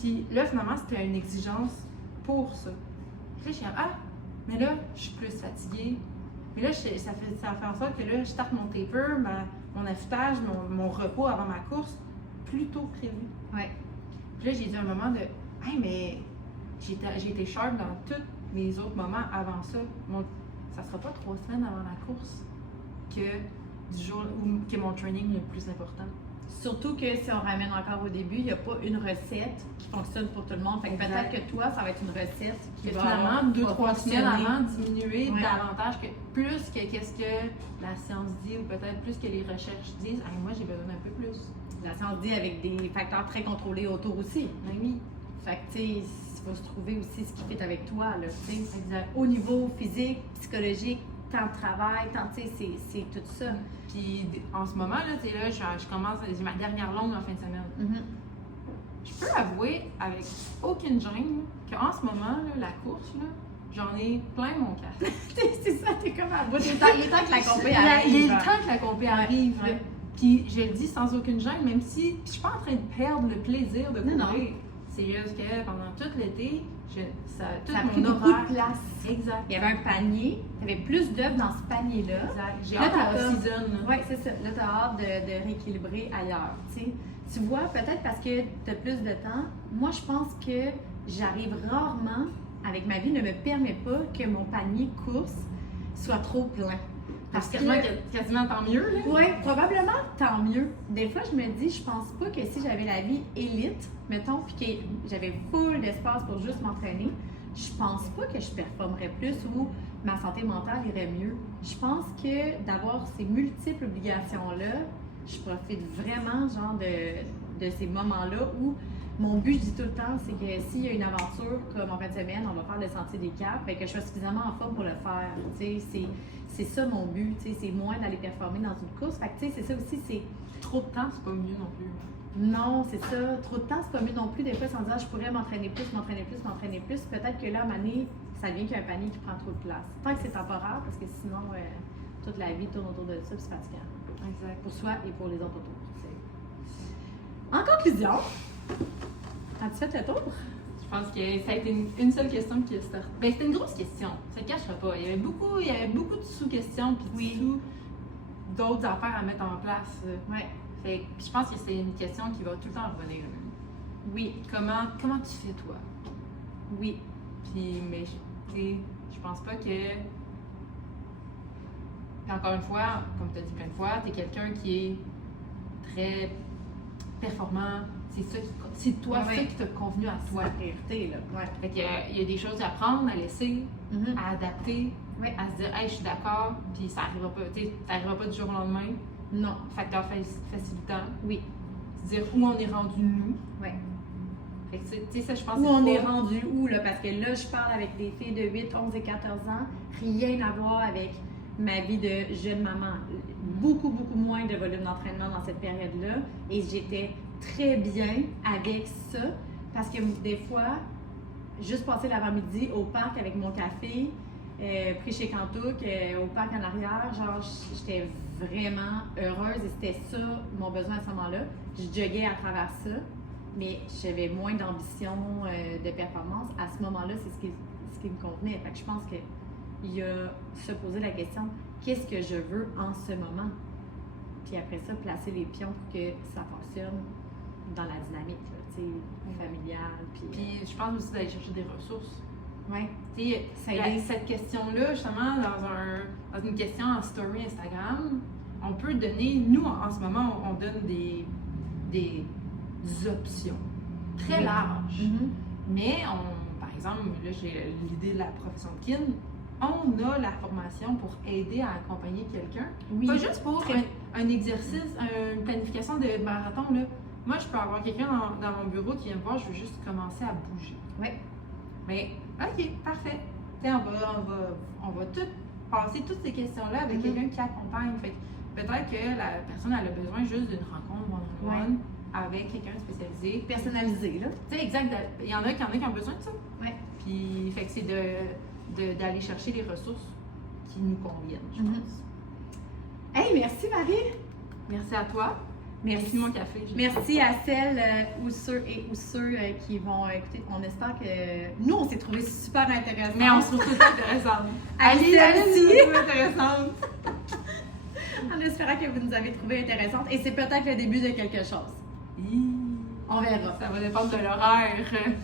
Puis là, finalement, c'était une exigence pour ça. Puis là, je suis comme, ah, mais là, je suis plus fatiguée. Mais là, ça fait en sorte que là, je starte mon taper, mon affûtage, mon repos avant ma course, plus tôt que prévu. Ouais. Puis là, j'ai dit à un moment de, hey, mais j'ai été sharp dans tous mes autres moments avant ça. Ça sera pas 3 semaines avant la course que du jour où que mon training le plus important. Surtout que si on ramène encore au début, il n'y a pas une recette qui fonctionne pour tout le monde. Fait que Exact. peut-être que toi, ça va être une recette qui Que va finalement, 2-3 semaines fonctionner. avant, diminuer Ouais. davantage que plus que qu'est-ce que la science dit ou peut-être plus que les recherches disent. Hey, moi, j'ai besoin d'un peu plus. La science dit avec des facteurs très contrôlés autour aussi. Ben oui, Fait que, tu sais, il faut se trouver aussi ce qui fait avec toi, là, tu sais. exact. Au niveau physique, psychologique, temps de travail, tu sais, c'est tout ça. Puis en ce moment, là, tu sais, là, je commence, j'ai ma dernière longue en fin de semaine. Mhm. Je peux avouer avec aucune gêne qu'en ce moment, là, la course, là, j'en ai plein mon casque. C'est ça, t'es comme à bout. Il est temps que la compé arrive. Il est le temps que la compé arrive. Ouais. là. Puis je le dis sans aucune gêne, même si je suis pas en train de perdre le plaisir de Non, courir. C'est juste que pendant tout l'été, tout Ça a mon pris beaucoup horaire. de place. Exact. Il y avait un panier, tu avais plus d'œufs dans ce panier-là. Exact. J'ai Là, hâte à t'as la comme- season. Oui, c'est ça. Là, tu as hâte de rééquilibrer ailleurs. Tu sais. Tu vois, peut-être parce que tu as plus de temps, moi, je pense que j'arrive rarement, avec ma vie, ne me permet pas que mon panier course soit trop plein. Parce que, Quasiment tant mieux. Là. oui, probablement, tant mieux. Des fois, je me dis, je pense pas que si j'avais la vie élite, mettons, puis que j'avais full d'espace pour juste m'entraîner, je pense pas que je performerais plus ou ma santé mentale irait mieux. Je pense que d'avoir ces multiples obligations-là, je profite vraiment, genre, de ces moments-là où mon but, je dis tout le temps, c'est que s'il y a une aventure comme en fin de semaine, on va faire le Sentier des Caps, fait que je sois suffisamment en forme pour le faire. Tu sais, c'est ça mon but, tu sais, c'est moins d'aller performer dans une course. Fait que, tu sais, c'est ça aussi, c'est Trop de temps, c'est pas mieux non plus. non, c'est ça. Trop de temps, c'est pas mieux non plus. Des fois, sans dire, je pourrais m'entraîner plus. Peut-être que là, à un moment donné, ça devient qu'il y a un panier qui prend trop de place. Tant que c'est temporaire, parce que sinon, toute la vie tourne autour de ça, puis c'est fatigant. Exact. Pour soi et pour les autres autour. Tu sais. En conclusion, as-tu fait le tour? Je pense que ça a été une seule question qui est sortie. Ben, c'était une grosse question, ça ne cachera pas. Il y avait beaucoup de sous-questions puis d'autres affaires à mettre en place. Ouais. Fait que je pense que c'est une question qui va tout le temps revenir. Oui, Comment tu fais toi? oui. Puis, mais je pense pas que. Puis encore une fois, comme tu as dit plein de fois, tu es quelqu'un qui est très performant. C'est toi, Ouais. ça qui t'a convenu à C'est toi. la priorité, là. Ouais. Fait qu'il y a des choses à apprendre, à laisser, Mhm. à adapter, Ouais. à se dire, hey, je suis d'accord, puis ça arrivera pas, ça arrivera pas du jour au lendemain. Non. Facteur facilitant. Oui. Se dire où on est rendu nous. Ouais. Fait que, tu sais, ça, je pense Où que on c'est est pas- rendu où, là? Parce que là, je parle avec des filles de 8, 11 et 14 ans. Rien à voir avec ma vie de jeune maman. Beaucoup, beaucoup moins de volume d'entraînement dans cette période-là. Et j'étais très bien avec ça. Parce que des fois, juste passer l'avant-midi au parc avec mon café, pris chez Cantouk, au parc en arrière, genre, j'étais vraiment heureuse et c'était ça mon besoin à ce moment-là. Je joguais à travers ça, mais j'avais moins d'ambition de performance. À ce moment-là, c'est ce qui me convenait. Fait que je pense qu'il y a se poser la question, qu'est-ce que je veux en ce moment? Puis après ça, placer les pions pour que ça fonctionne dans la dynamique, là, tu sais, familiale. Puis je pense aussi d'aller chercher des ressources. Ouais. Tu sais, Ça aide. cette question-là, justement, dans une question en story Instagram, on peut donner, nous en ce moment, on donne des options très Oui. larges. Mhm. Mais par exemple, là j'ai l'idée de la profession de kin, on a la formation pour aider à accompagner quelqu'un. Oui. Pas juste pour Très- un exercice, une planification de marathon. Là. Moi, je peux avoir quelqu'un dans mon bureau qui vient me voir, je veux juste commencer à bouger. Oui. Mais, OK, parfait. Tu sais, on va tout passer toutes ces questions-là avec Mhm. quelqu'un qui accompagne. Fait que peut-être que la personne elle a besoin juste d'une rencontre one-on-one avec quelqu'un spécialisé. Personnalisé, là. Tu sais, exact. Il y en a qui ont besoin de ça. Ouais. Puis, fait que c'est d'aller chercher les ressources qui nous conviennent, je Mhm. pense. Hey, merci Marie! Merci à toi. Merci. mon café. Merci à celles ou ceux qui vont écouter. On espère que nous, on s'est trouvés super intéressants. Mais on se trouve tout intéressant. Allez, allez, intéressante. En espérant que vous nous avez trouvés intéressantes. Et c'est peut-être le début de quelque chose. On verra. Ça va dépendre de l'horaire.